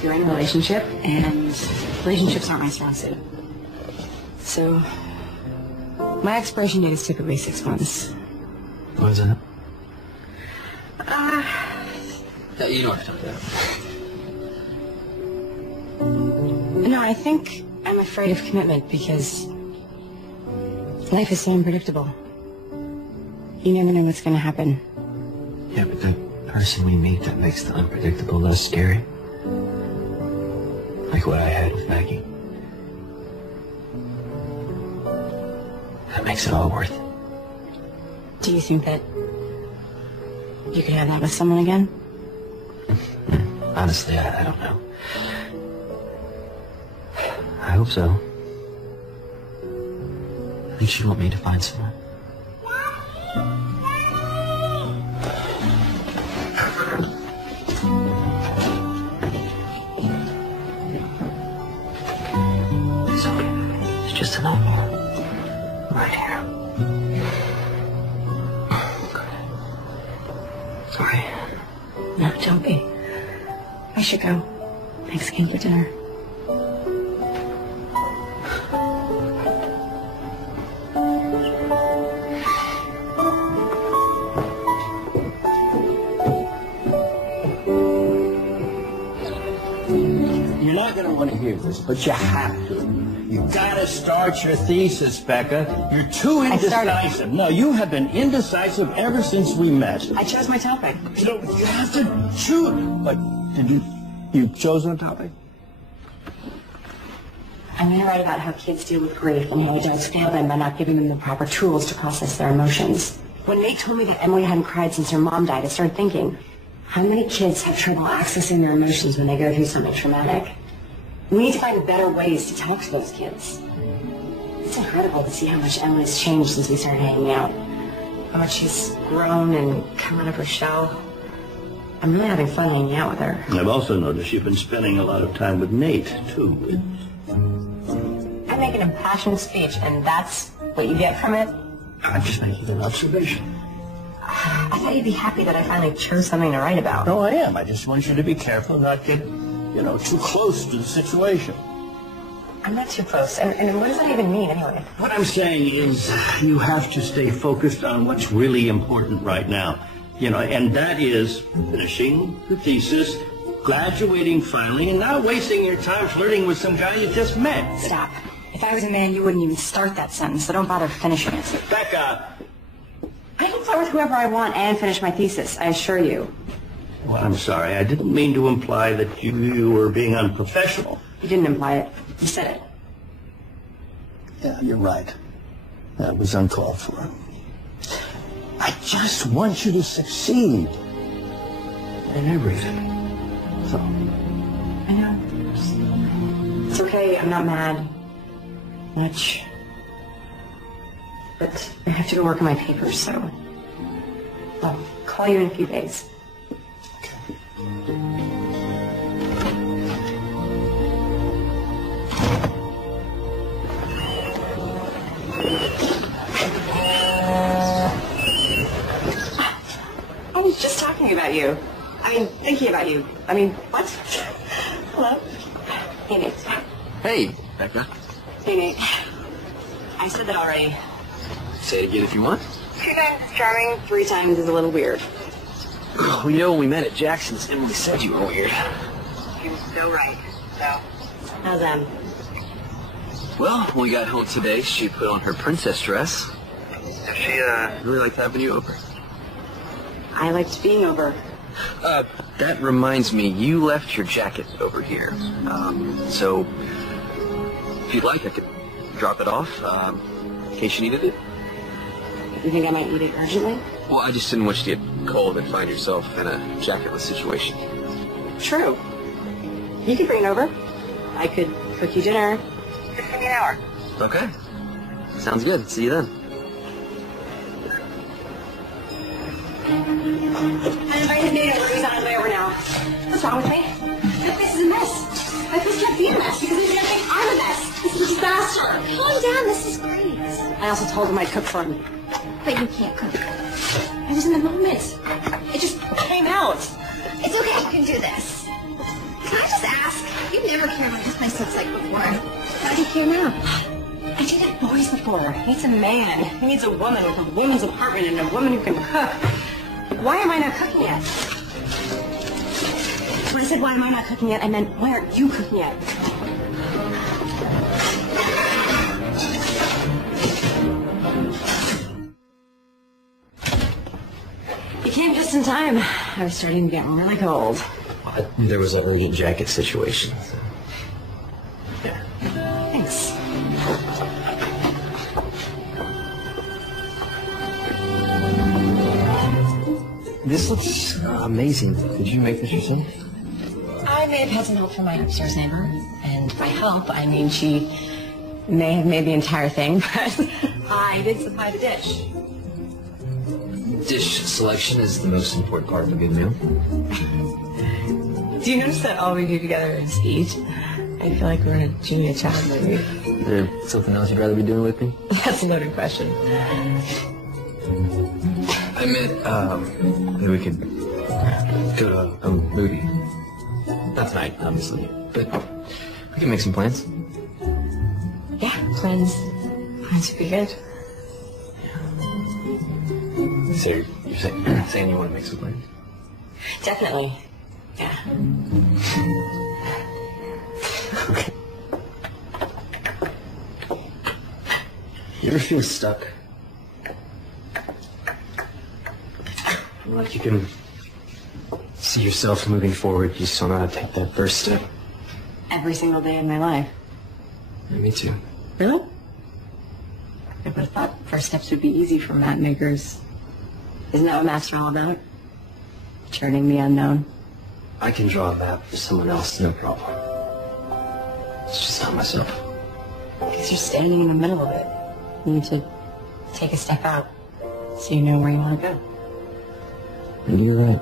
you're in a relationship, and relationships aren't my strong suit. So, my expiration date is typically 6 months. What is that? You know what I'm talking about. No, I think I'm afraid of commitment because life is so unpredictable. You never know what's going to happen. Yeah, but the person we meet that makes the unpredictable less scary. Like what I had with Maggie. That makes it all worth it. Do you think that you could have that with someone again? Honestly, I don't know. I hope so. Wouldn't you want me to find someone? It's just a number. Right here. Sorry. No, don't be. I should go. Thanks again for dinner. You're not going to want to hear this, but you have to. You gotta start your thesis, Becca. You're too indecisive. No, you have been indecisive ever since we met. I chose my topic. No, you have to choose. But did you chose a topic? I'm going to write about how kids deal with grief and how adults fail them by not giving them the proper tools to process their emotions. When Nate told me that Emily hadn't cried since her mom died, I started thinking, How many kids have trouble accessing their emotions when they go through something traumatic? We need to find better ways to talk to those kids. It's incredible to see how much Emily's changed since we started hanging out. How much she's grown and come out of her shell. I'm really having fun hanging out with her. I've also noticed you've been spending a lot of time with Nate, too. I make an impassioned speech, and that's what you get from it? I'm just making an observation. I thought you'd be happy that I finally chose something to write about. No, I am. I just want you to be careful not get, too close to the situation. I'm not too close. And what does that even mean, anyway? What I'm saying is you have to stay focused on what's really important right now. And that is finishing the thesis, graduating finally, and not wasting your time flirting with some guy you just met. Stop. If I was a man, you wouldn't even start that sentence, so don't bother finishing it. Becca! I can flirt with whoever I want and finish my thesis, I assure you. Well, I'm sorry. I didn't mean to imply that you were being unprofessional. You didn't imply it. You said it. Yeah, you're right. That was uncalled for. I just want you to succeed in everything. So. I know. It's okay. I'm not mad. Much. But I have to go work on my papers, so I'll call you in a few days. I was just talking about you. Thinking about you. What? Hello? Hey, Nate. Hey, Becca. Hey, Nate. I said that already. Say it again if you want. 2 times charming, 3 times is a little weird. We know when we met at Jackson's, Emily said you were weird. You're so right. So, how's Em? Well, when we got home today, she put on her princess dress. She really liked having you over. I liked being over. That reminds me, you left your jacket over here. So, if you'd like, I could drop it off, in case you needed it. You think I might need it urgently? Well, I just didn't want you to get cold and find yourself in a jacketless situation. True. You could bring it over. I could cook you dinner. Just give me an hour. Okay. Sounds good. See you then. I invited Nate over. He's on his way over now. What's wrong with me? My place is a mess. My place can't be a mess because he's going to think I'm a mess. This is a disaster. Calm down, this is great. I also told him I'd cook for him. But you can't cook. I was in the moment. It just came out. It's okay, you can do this. Can I just ask? You've never cared what this place looks like before. How do you care now? I dated boys before. He needs a man. He needs a woman with a woman's apartment and a woman who can cook. Why am I not cooking yet? When I said why am I not cooking yet, I meant why aren't you cooking yet? You came just in time. I was starting to get really cold. There was an urgent jacket situation. So. Yeah. Thanks. This looks amazing. Did you make this yourself? I may have had some help from my upstairs neighbor. And by help, I mean she may have made the entire thing, but I did supply the dish. Dish selection is the most important part of a good meal. Do you notice that all we do together is eat? I feel like we're in a Julia Child movie. Is there something else you'd rather be doing with me? That's a loaded question. I meant, maybe we could go to a movie. Not tonight, obviously, but we can make some plans. Yeah, plans would be good. So you're saying you want to make some plans? Definitely. Yeah. Okay. You ever feel stuck? Like you can see yourself moving forward, you just don't know how to take that first step. Every single day of my life. Yeah, me too. Really? I would have thought first steps would be easy for map makers. Isn't that what maps are all about? Charting the unknown. I can draw a map for someone else, no problem. It's just not myself. Because you're standing in the middle of it. You need to take a step out so you know where you want to go. And you're right.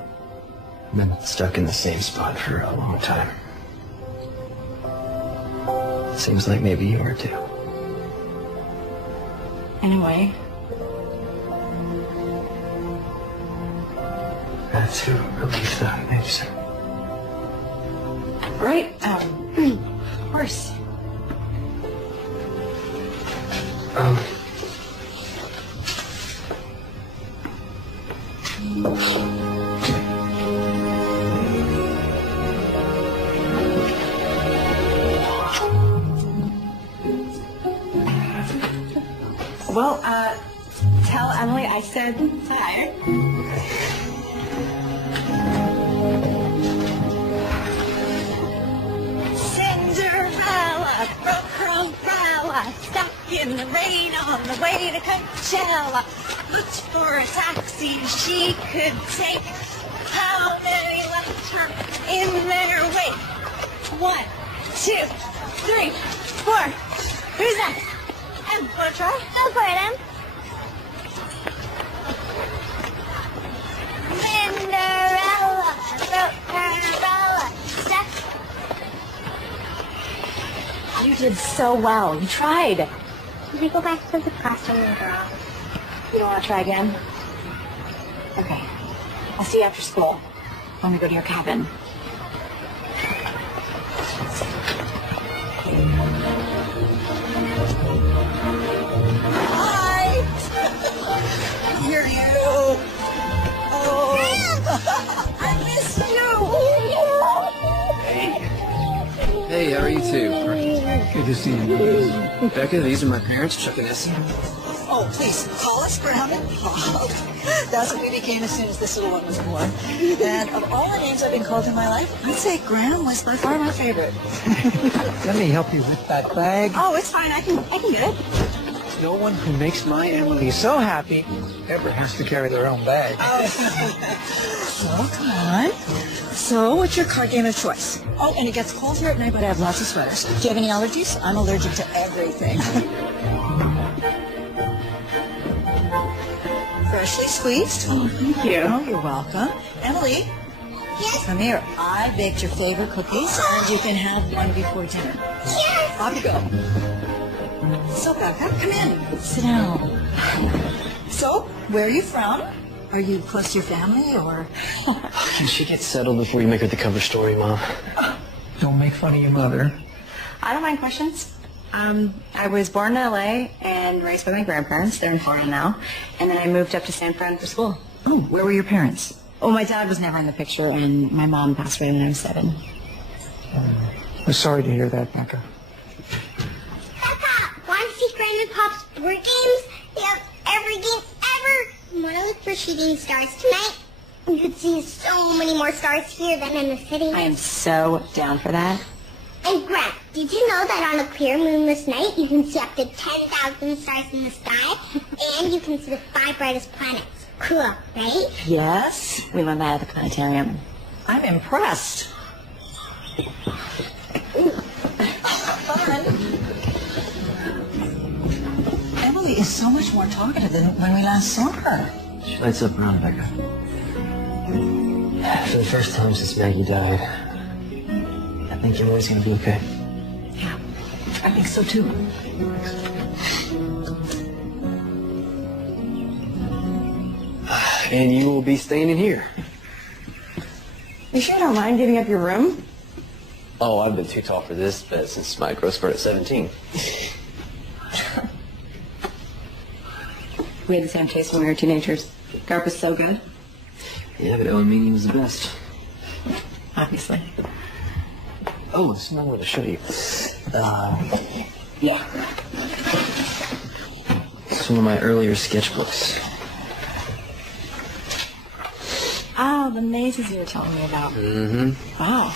I've been stuck in the same spot for a long time. Seems like maybe you are too. In a way. That's a relief, though. Thank you, sir. Right. Of course. Well, tell Emily I said hi. Cinderella broke her umbrella, stuck in the rain on the way to Coachella. Looked for a taxi she could take. How many left her in their wake? 1, 2, 3, 4. Who's next? Em, wanna try? Go for it, Em. Cinderella broke her umbrella, stuck. You did so well. You tried. Can we go back to the classroom and draw? You want to try again? Okay. I'll see you after school when we go to your cabin. Hi! Here you. Oh, I missed you. Hey, how are you two? Good to see you. Becca, these are my parents, Chuck and Essie. Oh, please, call us Graham. That's what we became as soon as this little one was born. And of all the names I've been called in my life, I'd say Graham was by far my favorite. Let me help you with that bag. Oh, it's fine. I can get it. No one who makes my Emily so happy ever has to carry their own bag. So, come on. So, what's your card game of choice? Oh, and it gets cold here at night, but I have lots of sweaters. Do you have any allergies? I'm allergic to everything. Freshly squeezed. Oh, thank you. Oh, you're welcome. Emily. Yes? Come here. I baked your favorite cookies, and you can have one before dinner. Yes! Off you go. So, Becca, come in. Sit down. So, where are you from? Are you close to your family, or? Can she get settled before you make her the cover story, Mom? Don't make fun of your mother. I don't mind questions. I was born in LA and raised by my grandparents. They're in Florida now. And then I moved up to San Fran for school. Oh, where were your parents? Oh, my dad was never in the picture, and my mom passed away when I was 7. I'm sorry to hear that, Becca. Papa, want to see Grandma and Pop's board games? They have every game ever. Want to look for shooting stars tonight? You could see so many more stars here than in the city. I am so down for that. And Grant, did you know that on a clear moonless night you can see up to 10,000 stars in the sky? And you can see the 5 brightest planets. Cool, right? Yes, we learned that at the planetarium. I'm impressed. Fun. Emily is so much more talkative than when we last saw her. She lights up around Becca. For the first time since Maggie died, I think Emily's gonna be okay. Yeah, I think so too. And you will be staying in here. You sure don't mind giving up your room? Oh, I've been too tall for this bed since my growth spurt at 17. We had the same taste when we were teenagers. Garp was so good. Yeah, but that would mean he was the best. Obviously. Oh, there's something I wanted to show you. Yeah. It's one of my earlier sketchbooks. Oh, the mazes you were telling me about. Mm-hmm. Wow.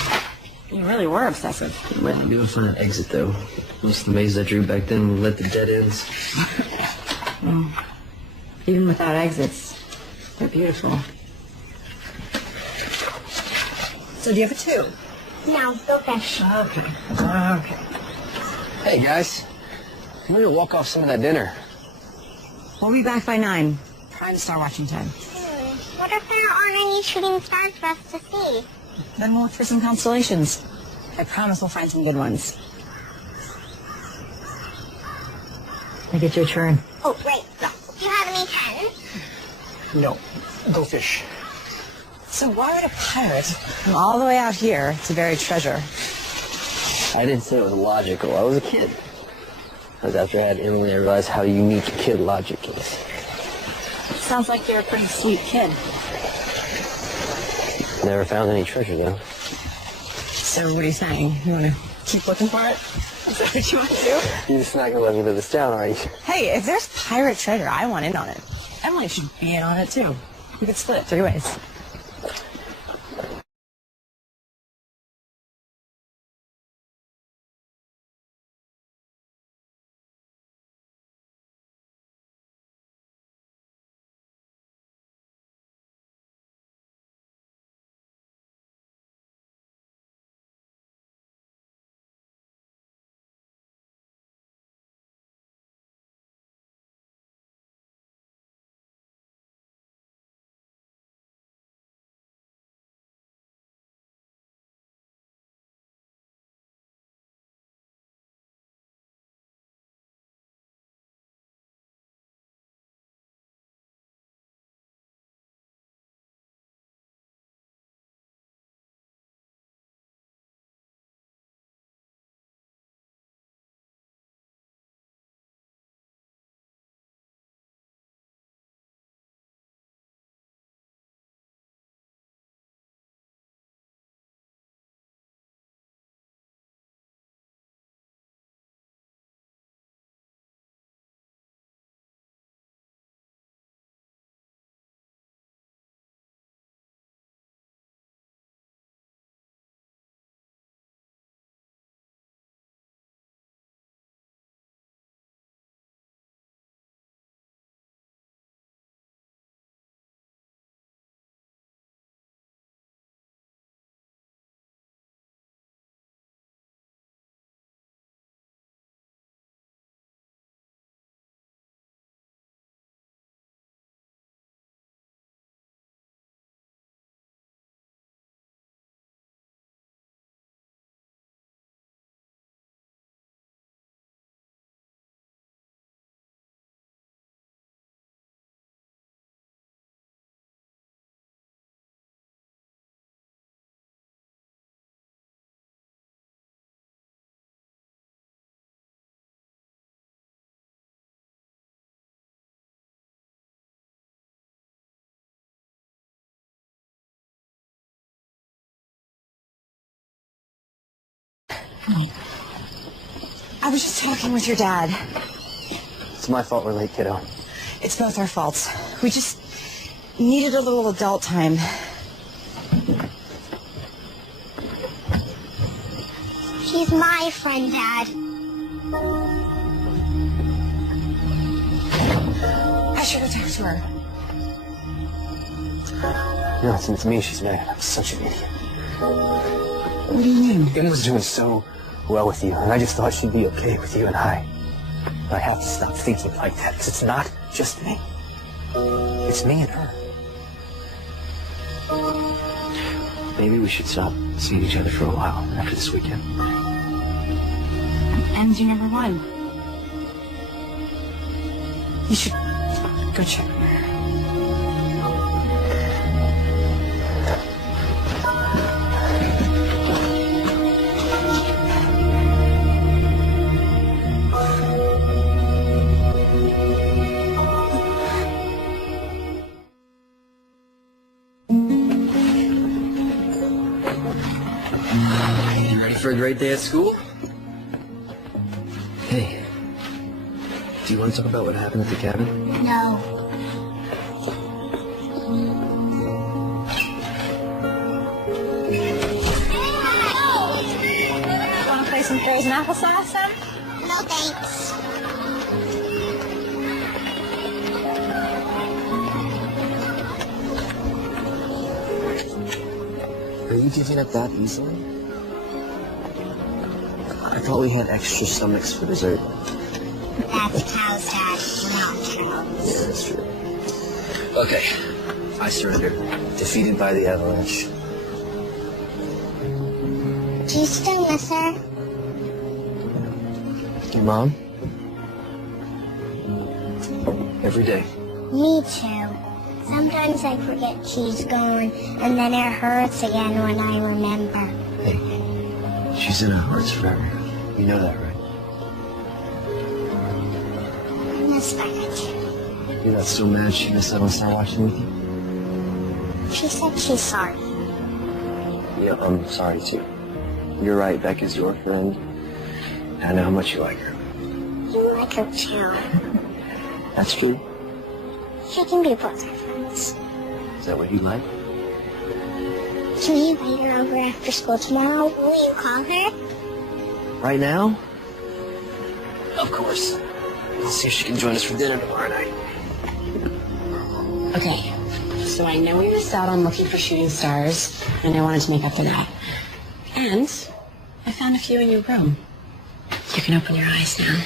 You really were obsessive. It might be able to find an exit, though. Most of the mazes I drew back then led to dead ends. Even without exits, they're beautiful. So do you have a 2? No, go fish. Okay. Okay. Hey, guys. I'm going to walk off some of that dinner. We'll be back by 9. Prime star watching time. What if there aren't any shooting stars for us to see? Then we'll look for some constellations. I promise we'll find some good ones. I get your turn. Oh, wait. No. Do you have any 10? No. Go fish. So why would a pirate come all the way out here to bury treasure? I didn't say it was logical. I was a kid. Because after I had Emily, I realized how unique kid logic is. Sounds like you're a pretty sweet kid. Never found any treasure, though. So what are you saying? You want to keep looking for it? Is that what you want to do? You're just not going to let me live this down, are you? Hey, if there's pirate treasure, I want in on it. Emily should be in on it, too. We could split it 3 ways. I was just talking with your dad. It's my fault we're late, kiddo. It's both our faults. We just needed a little adult time. She's my friend, Dad. I should have talked to her. No, it's me she's mad. I'm such an idiot. What do you mean? Emma was doing so well with you, and I just thought she'd be okay with you and I. But I have to stop thinking like that, because it's not just me. It's me and her. Maybe we should stop seeing each other for a while after this weekend. And you never won. You should go check. For a great day at school? Hey, do you want to talk about what happened at the cabin? No. Want to play some frozen applesauce, Sam? No thanks. Are you giving up that easily? I thought we had extra stomachs for dessert. That's cows, Dad. We're not cows. Yeah, that's true. Okay, I surrender. Defeated by the avalanche. Do you still miss her? Your mom? Every day. Me too. Sometimes I forget she's gone, and then it hurts again when I remember. Hey, she's in our hearts forever. You know that, right? I miss Becca too. You're not so mad she missed out on Star watching with you? She said she's sorry. Yeah, I'm sorry too. You're right, Becca's your friend. I know how much you like her. You like her too. That's true. She can be both our friends. Is that what you like? Can we invite her over after school tomorrow? Will you call her? Right now? Of course. Let's see if she can join us for dinner tomorrow night. Okay, so I know we missed out on looking for shooting stars, and I wanted to make up for that. And I found a few in your room. You can open your eyes now.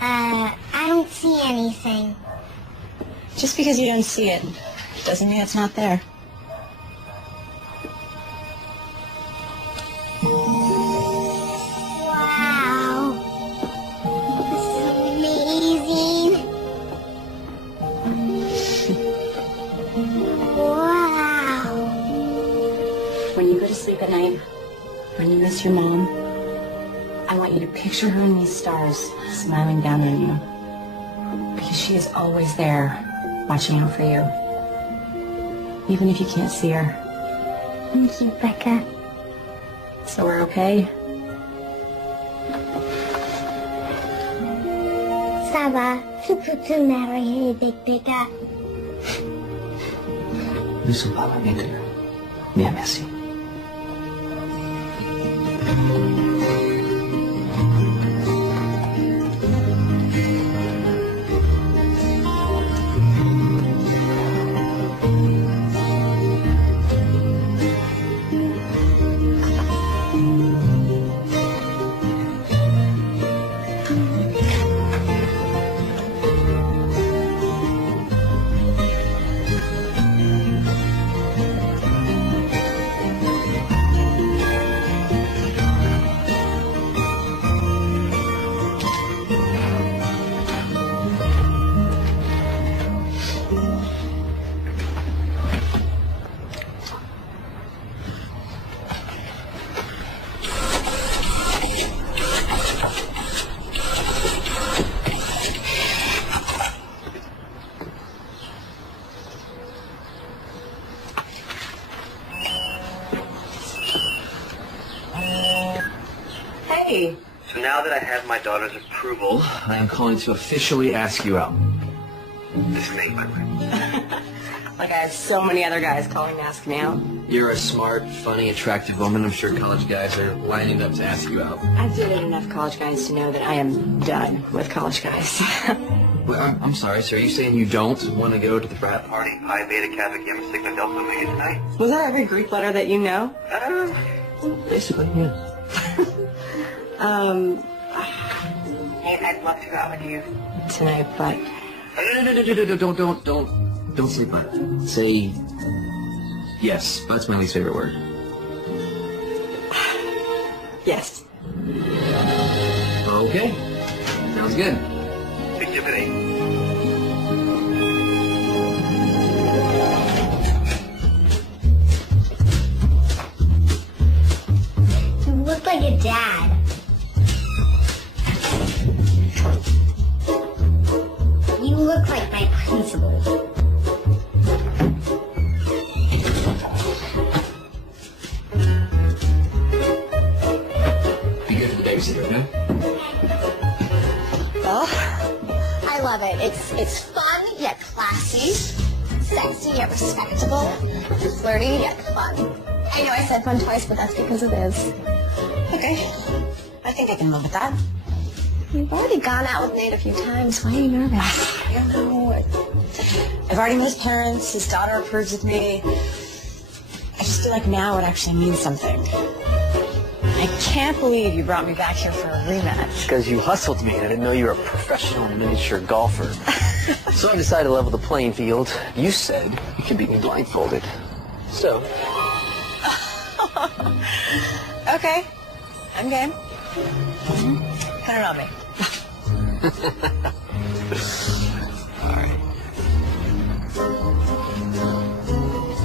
I don't see anything. Just because you don't see it doesn't mean it's not there. Wow. This is amazing. Wow. When you go to sleep at night, when you miss your mom, I want you to picture her in these stars, smiling down on you. Because she is always there, watching out for you. Even if you can't see her. Thank you, Becca. So we're okay? Ça va. Tu peux marier avec Becca. Nous sommes pas là maintenant. Bien, merci. Hey. So now that I have my daughter's approval, I am calling to officially ask you out. This name, by the way. Like I have so many other guys calling to ask me out. You're a smart, funny, attractive woman. I'm sure college guys are lining up to ask you out. I've dated enough college guys to know that I am done with college guys. Well, I'm sorry, sir. Are you saying you don't want to go to the frat party Pi Beta Kappa Gamma Sigma Delta Omega tonight? Was that every Greek letter that you know? Basically, yeah. I'd love to go out with you tonight, but... No, don't say but. Say yes. But's my least favorite word. Yes. Okay. Sounds good. Big dip at 8. You look like a dad. You look like my principal. Be good for the babysitter, okay? Well, I love it. It's fun yet classy, sexy yet respectable, flirty yet fun. I know I said fun twice, but that's because it is. Okay. I think I can live with that. You've already gone out with Nate a few times. Why are you nervous? I don't know. I've already met his parents. His daughter approves of me. feel like now it actually means something. I can't believe you brought me back here for a rematch. Because you hustled me and I didn't know you were a professional miniature golfer. So I decided to level the playing field. You said you could beat me blindfolded. So. Okay. I'm game. Put it on me. All right.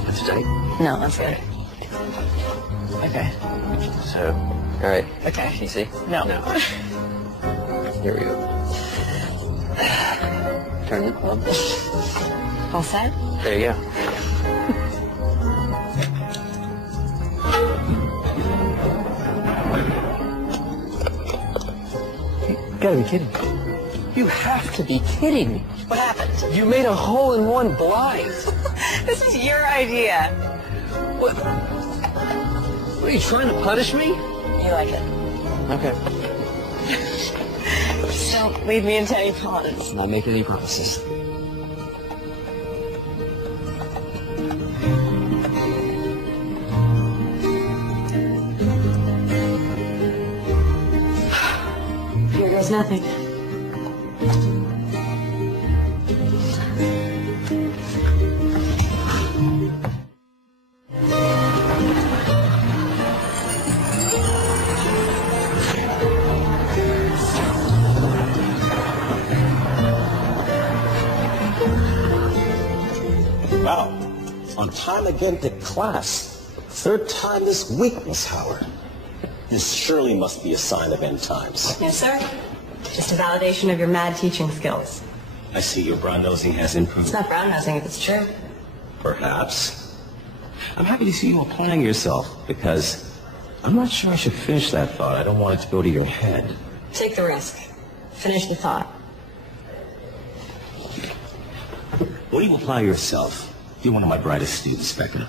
That's tight. No, that's good. Okay. So, all right. Okay. Can you see? No. Here we go. Turn the club. All set? There you go. You gotta be kidding me. You have to be kidding me. What happened? You made a hole-in-one blind. This is your idea. What? What, are you trying to punish me? You like it. Okay. Just don't lead me into any ponds. Not making any promises. Here goes nothing. Wow. On time again to class. Third time this week, Miss Howard. This surely must be a sign of end times. Yes, sir. Just a validation of your mad teaching skills. I see your brown-nosing has improved. It's not brown-nosing if it's true. Perhaps. I'm happy to see you applying yourself, because I'm not sure I should finish that thought. I don't want it to go to your head. Take the risk. Finish the thought. When you apply yourself, you're one of my brightest students, Becca.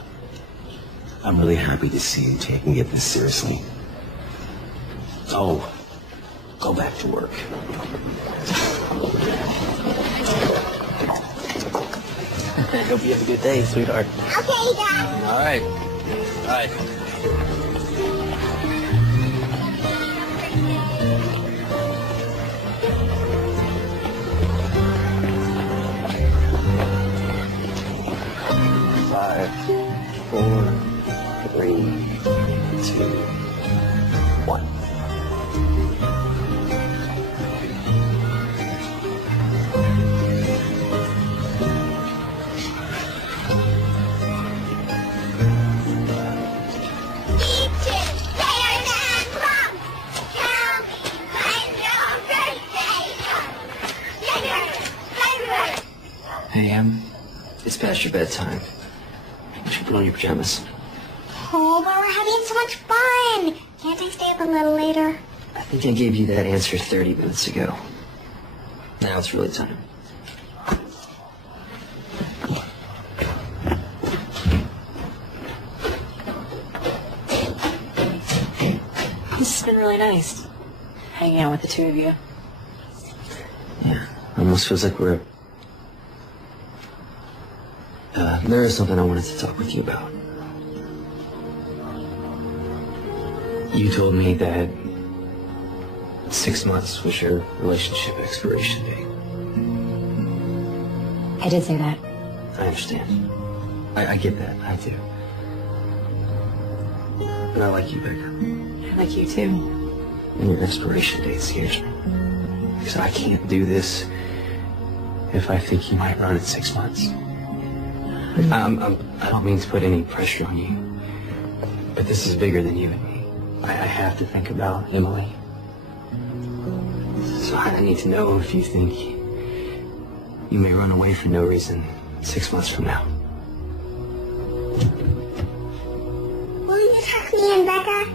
I'm really happy to see you taking it this seriously. Oh, go back to work. Hope you have a good day, sweetheart. Okay, Dad. All right. All right. Five, 4, 3, 2, 1. Hey, it's past your bedtime. You should put on your pajamas. Oh, but we're having so much fun. Can't I stay up a little later? I think I gave you that answer 30 minutes ago. Now it's really time. This has been really nice. Hanging out with the two of you. Yeah, almost feels like we're... there is something I wanted to talk with you about. You told me that 6 months was your relationship expiration date. I did say that. I understand. I get that. I do. And I like you, Becca. I like you too. And your expiration date scares me. Because I can't do this if I think you might run in 6 months. I don't mean to put any pressure on you, but this is bigger than you and me. I have to think about Emily. So I need to know if you think you may run away for no reason 6 months from now. Will you tuck me in, Becca?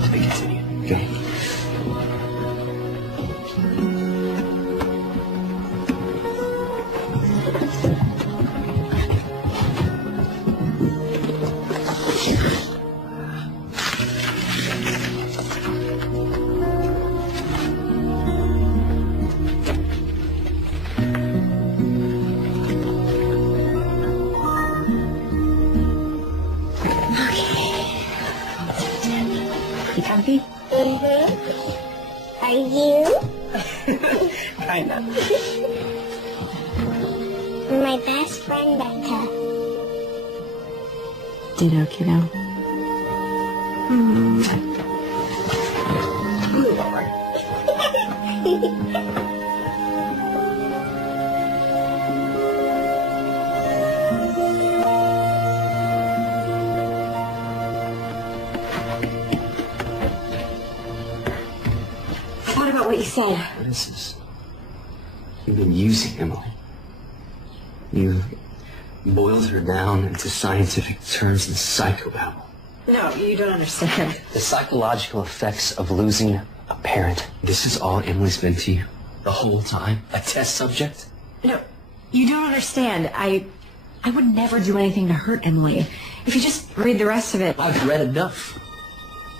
To be continued. Okay. happy? Are you? Kinda. My best friend, Becca. Ditto, kiddo. What about what you said? What is this? You've been using Emily. You've boiled her down into scientific terms and psychobabble. No, you don't understand. The psychological effects of losing a parent. This is all Emily's been to you? The whole time? A test subject? No, you don't understand. I would never do anything to hurt Emily. If you just read the rest of it. I've read enough.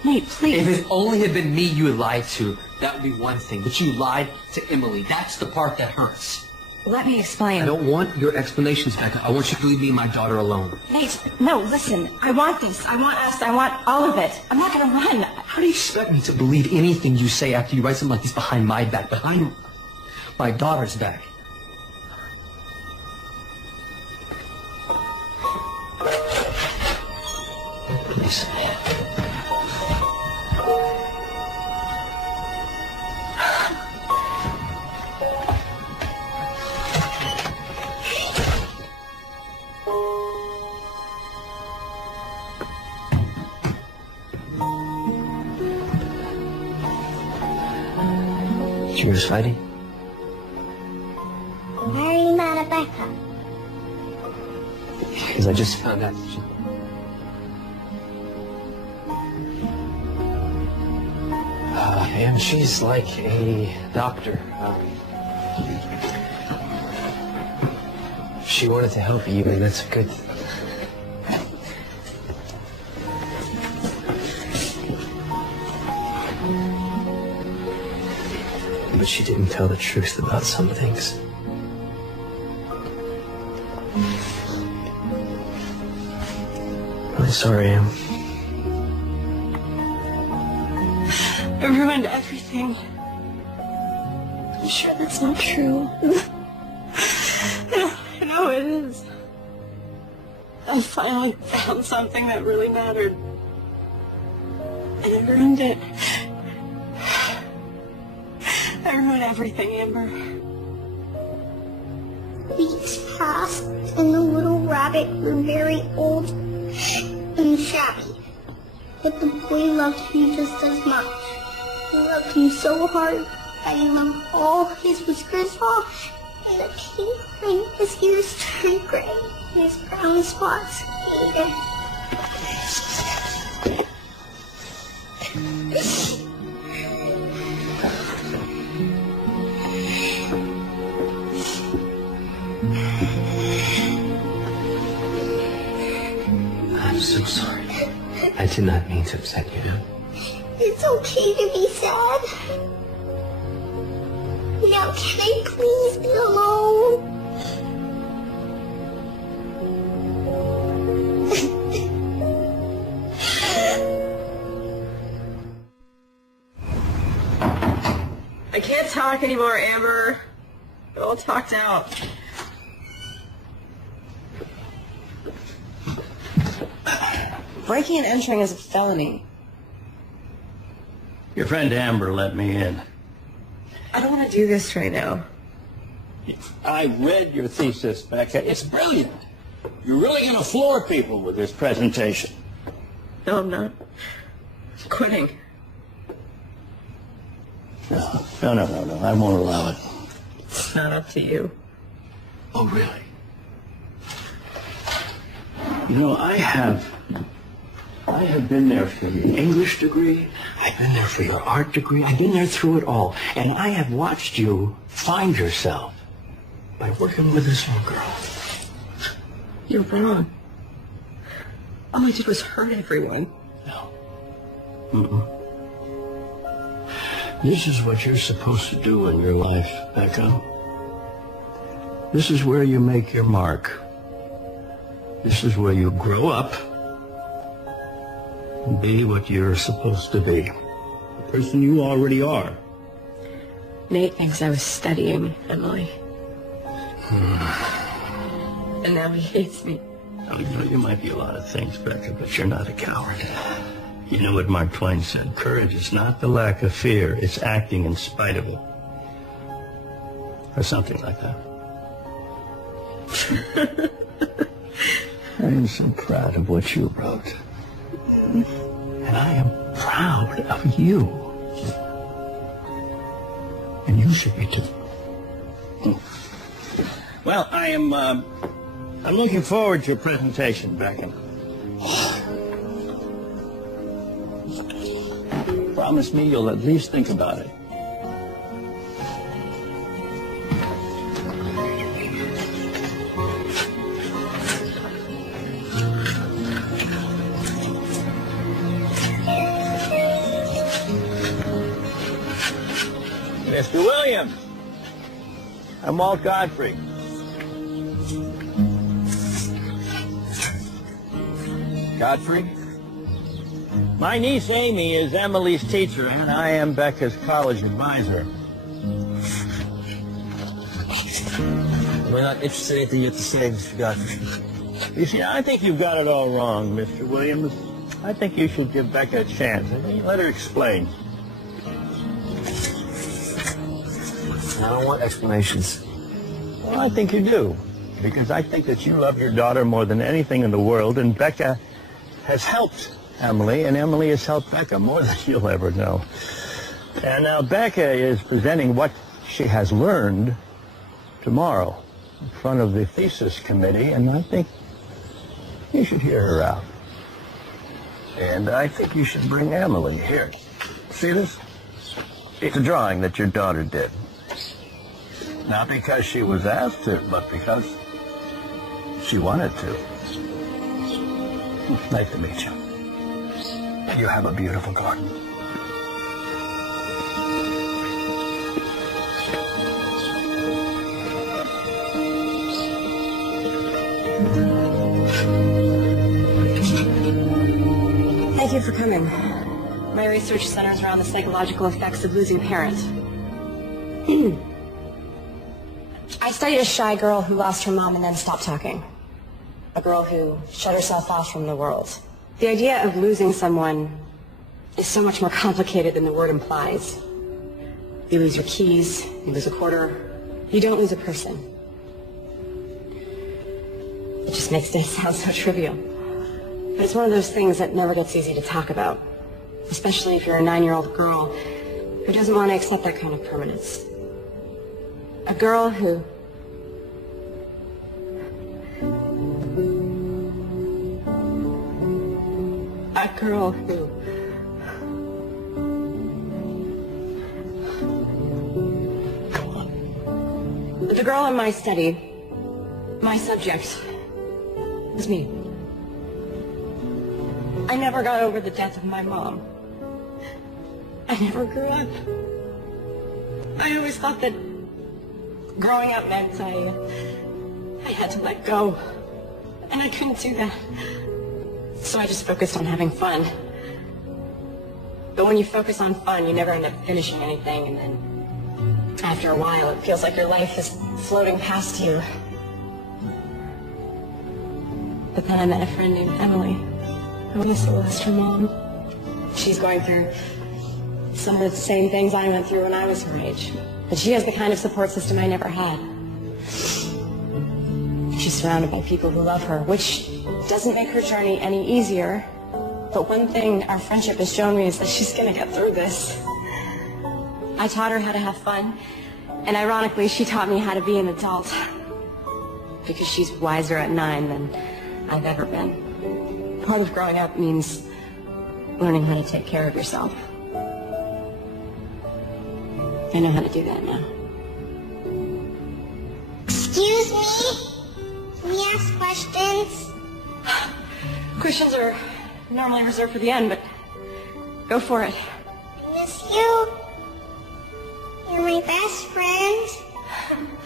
Nate, please. If it only had been me you had lied to, that would be one thing. But you lied to Emily. That's the part that hurts. Let me explain. I don't want your explanations, Becca. I want you to leave me and my daughter alone. Nate, no, listen. I want this. I want us. I want all of it. I'm not going to run. How do you expect me to believe anything you say after you write something like this behind my back, behind my daughter's back? Please. You were fighting? Why are you mad at Becca? Because I just found out that she... and she's like a doctor. She wanted to help you, and that's a good thing. But she didn't tell the truth about some things. I'm sorry, Em. I ruined everything. I'm sure that's not true. I know it is. I finally found something that really mattered. And I ruined it. I ruined everything, Amber. Weeks passed, and the little rabbit grew very old and shabby. But the boy loved me just as much. He loved me so hard that he loved all his whiskers off, and the pink in his ears turned gray, and his brown spots faded. I'm so sorry. I did not mean to upset you. It's okay to be sad. Now can I please be alone? I can't talk anymore, Amber. We're all talked out. Breaking and entering is a felony. Your friend Amber let me in. I don't want to do this right now. I read your thesis, Becca. It's brilliant. You're really going to floor people with this presentation. No, I'm not. I'm quitting. No. I won't allow it. It's not up to you. Oh, really? You know, I have been there for your English degree. I've been there for your art degree. I've been there through it all. And I have watched you find yourself by working with this little girl. You're wrong. All I did was hurt everyone. No. This is what you're supposed to do in your life, Becca. This is where you make your mark. This is where you grow up and be what you're supposed to be. person you already are. Nate thinks I was studying Emily. And now he hates me. Oh, you know, you might be a lot of things, Becca, but you're not a coward. You know what Mark Twain said, courage is not the lack of fear, it's acting in spite of it. Or something like that. I am so proud of what you wrote. And I am proud of you. And you should be too. Well, I'm looking forward to your presentation, Becca. Promise me you'll at least think about it. Mr. Williams, I'm Walt Godfrey. Godfrey? My niece Amy is Emily's teacher, and I am Becca's college advisor. We're not interested in anything you have to say, Mr. Godfrey. You see, I think you've got it all wrong, Mr. Williams. I think you should give Becca a chance. Let her explain. I don't want explanations. Well, I think you do, because I think that you love your daughter more than anything in the world, and Becca has helped Emily, and Emily has helped Becca more than you'll ever know. And now Becca is presenting what she has learned tomorrow in front of the thesis committee, and I think you should hear her out. And I think you should bring Emily here. See this? It's a drawing that your daughter did. Not because she was asked to, but because she wanted to. Nice to meet you. You have a beautiful garden. Thank you for coming. My research centers around the psychological effects of losing a parent. I studied a shy girl who lost her mom and then stopped talking. A girl who shut herself off from the world. The idea of losing someone is so much more complicated than the word implies. You lose your keys, you lose a quarter, you don't lose a person. It just makes it sound so trivial. But it's one of those things that never gets easy to talk about, especially if you're a 9-year-old girl who doesn't want to accept that kind of permanence. A girl who The girl in my study, my subject, was me. I never got over the death of my mom. I never grew up. I always thought that growing up meant I had to let go. And I couldn't do that. So I just focused on having fun. But when you focus on fun, you never end up finishing anything, and then after a while, it feels like your life is floating past you. But then I met a friend named Emily, who also lost her mom. She's going through some of the same things I went through when I was her age. But she has the kind of support system I never had. She's surrounded by people who love her, which doesn't make her journey any easier. But one thing our friendship has shown me is that she's going to get through this. I taught her how to have fun, and ironically, she taught me how to be an adult. Because she's wiser at 9 than I've ever been. Part of growing up means learning how to take care of yourself. I know how to do that now. Excuse me? Can we ask questions? Questions are normally reserved for the end, but go for it. I miss you. You're my best friend.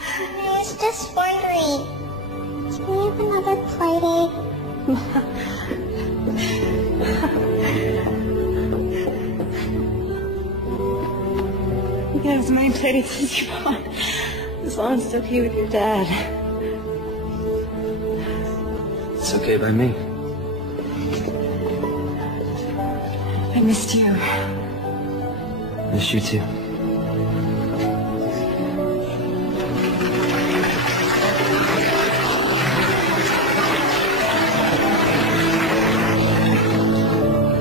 I was just wondering, can we have another play date? as many playdates as you want, as long as it's okay with your dad. It's okay by me. I missed you. Miss you too.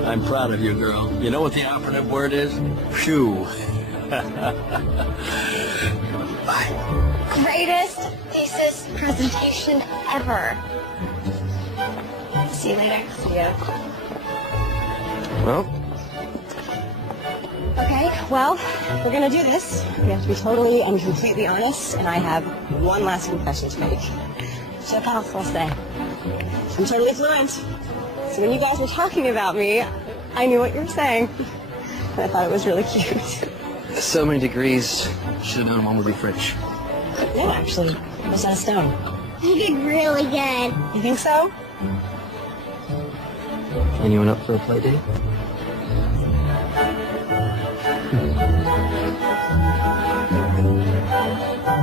I'm proud of you, girl. You know what the operative word is? Phew. Bye. Greatest thesis presentation ever. See you later. See ya. Well, Okay, well, we're gonna do this. We have to be totally and completely honest, and I have one last confession to make. Je parle français. I'm totally fluent. So when you guys were talking about me, I knew what you were saying. And I thought it was really cute. so many degrees. Should have known Mom would be French. No, actually, I was on a stone. You did really good. You think so? Anyone up for a play date?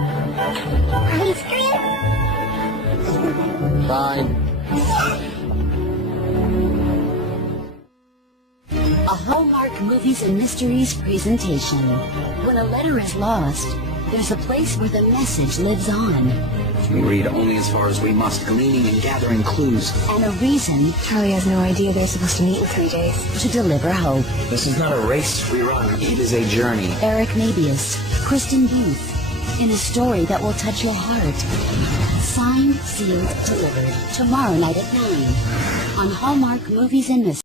Ice cream? Fine. A Hallmark Movies and Mysteries presentation. When a letter is lost, there's a place where the message lives on. We read only as far as we must, gleaning and gathering clues. And a reason Charlie has no idea they're supposed to meet in 3 days. to deliver hope. This is not a race we run. It is a journey. Eric Mabius, Kristen Booth, in a story that will touch your heart. Signed, sealed, delivered. Tomorrow night at 9 on Hallmark Movies and Mysteries.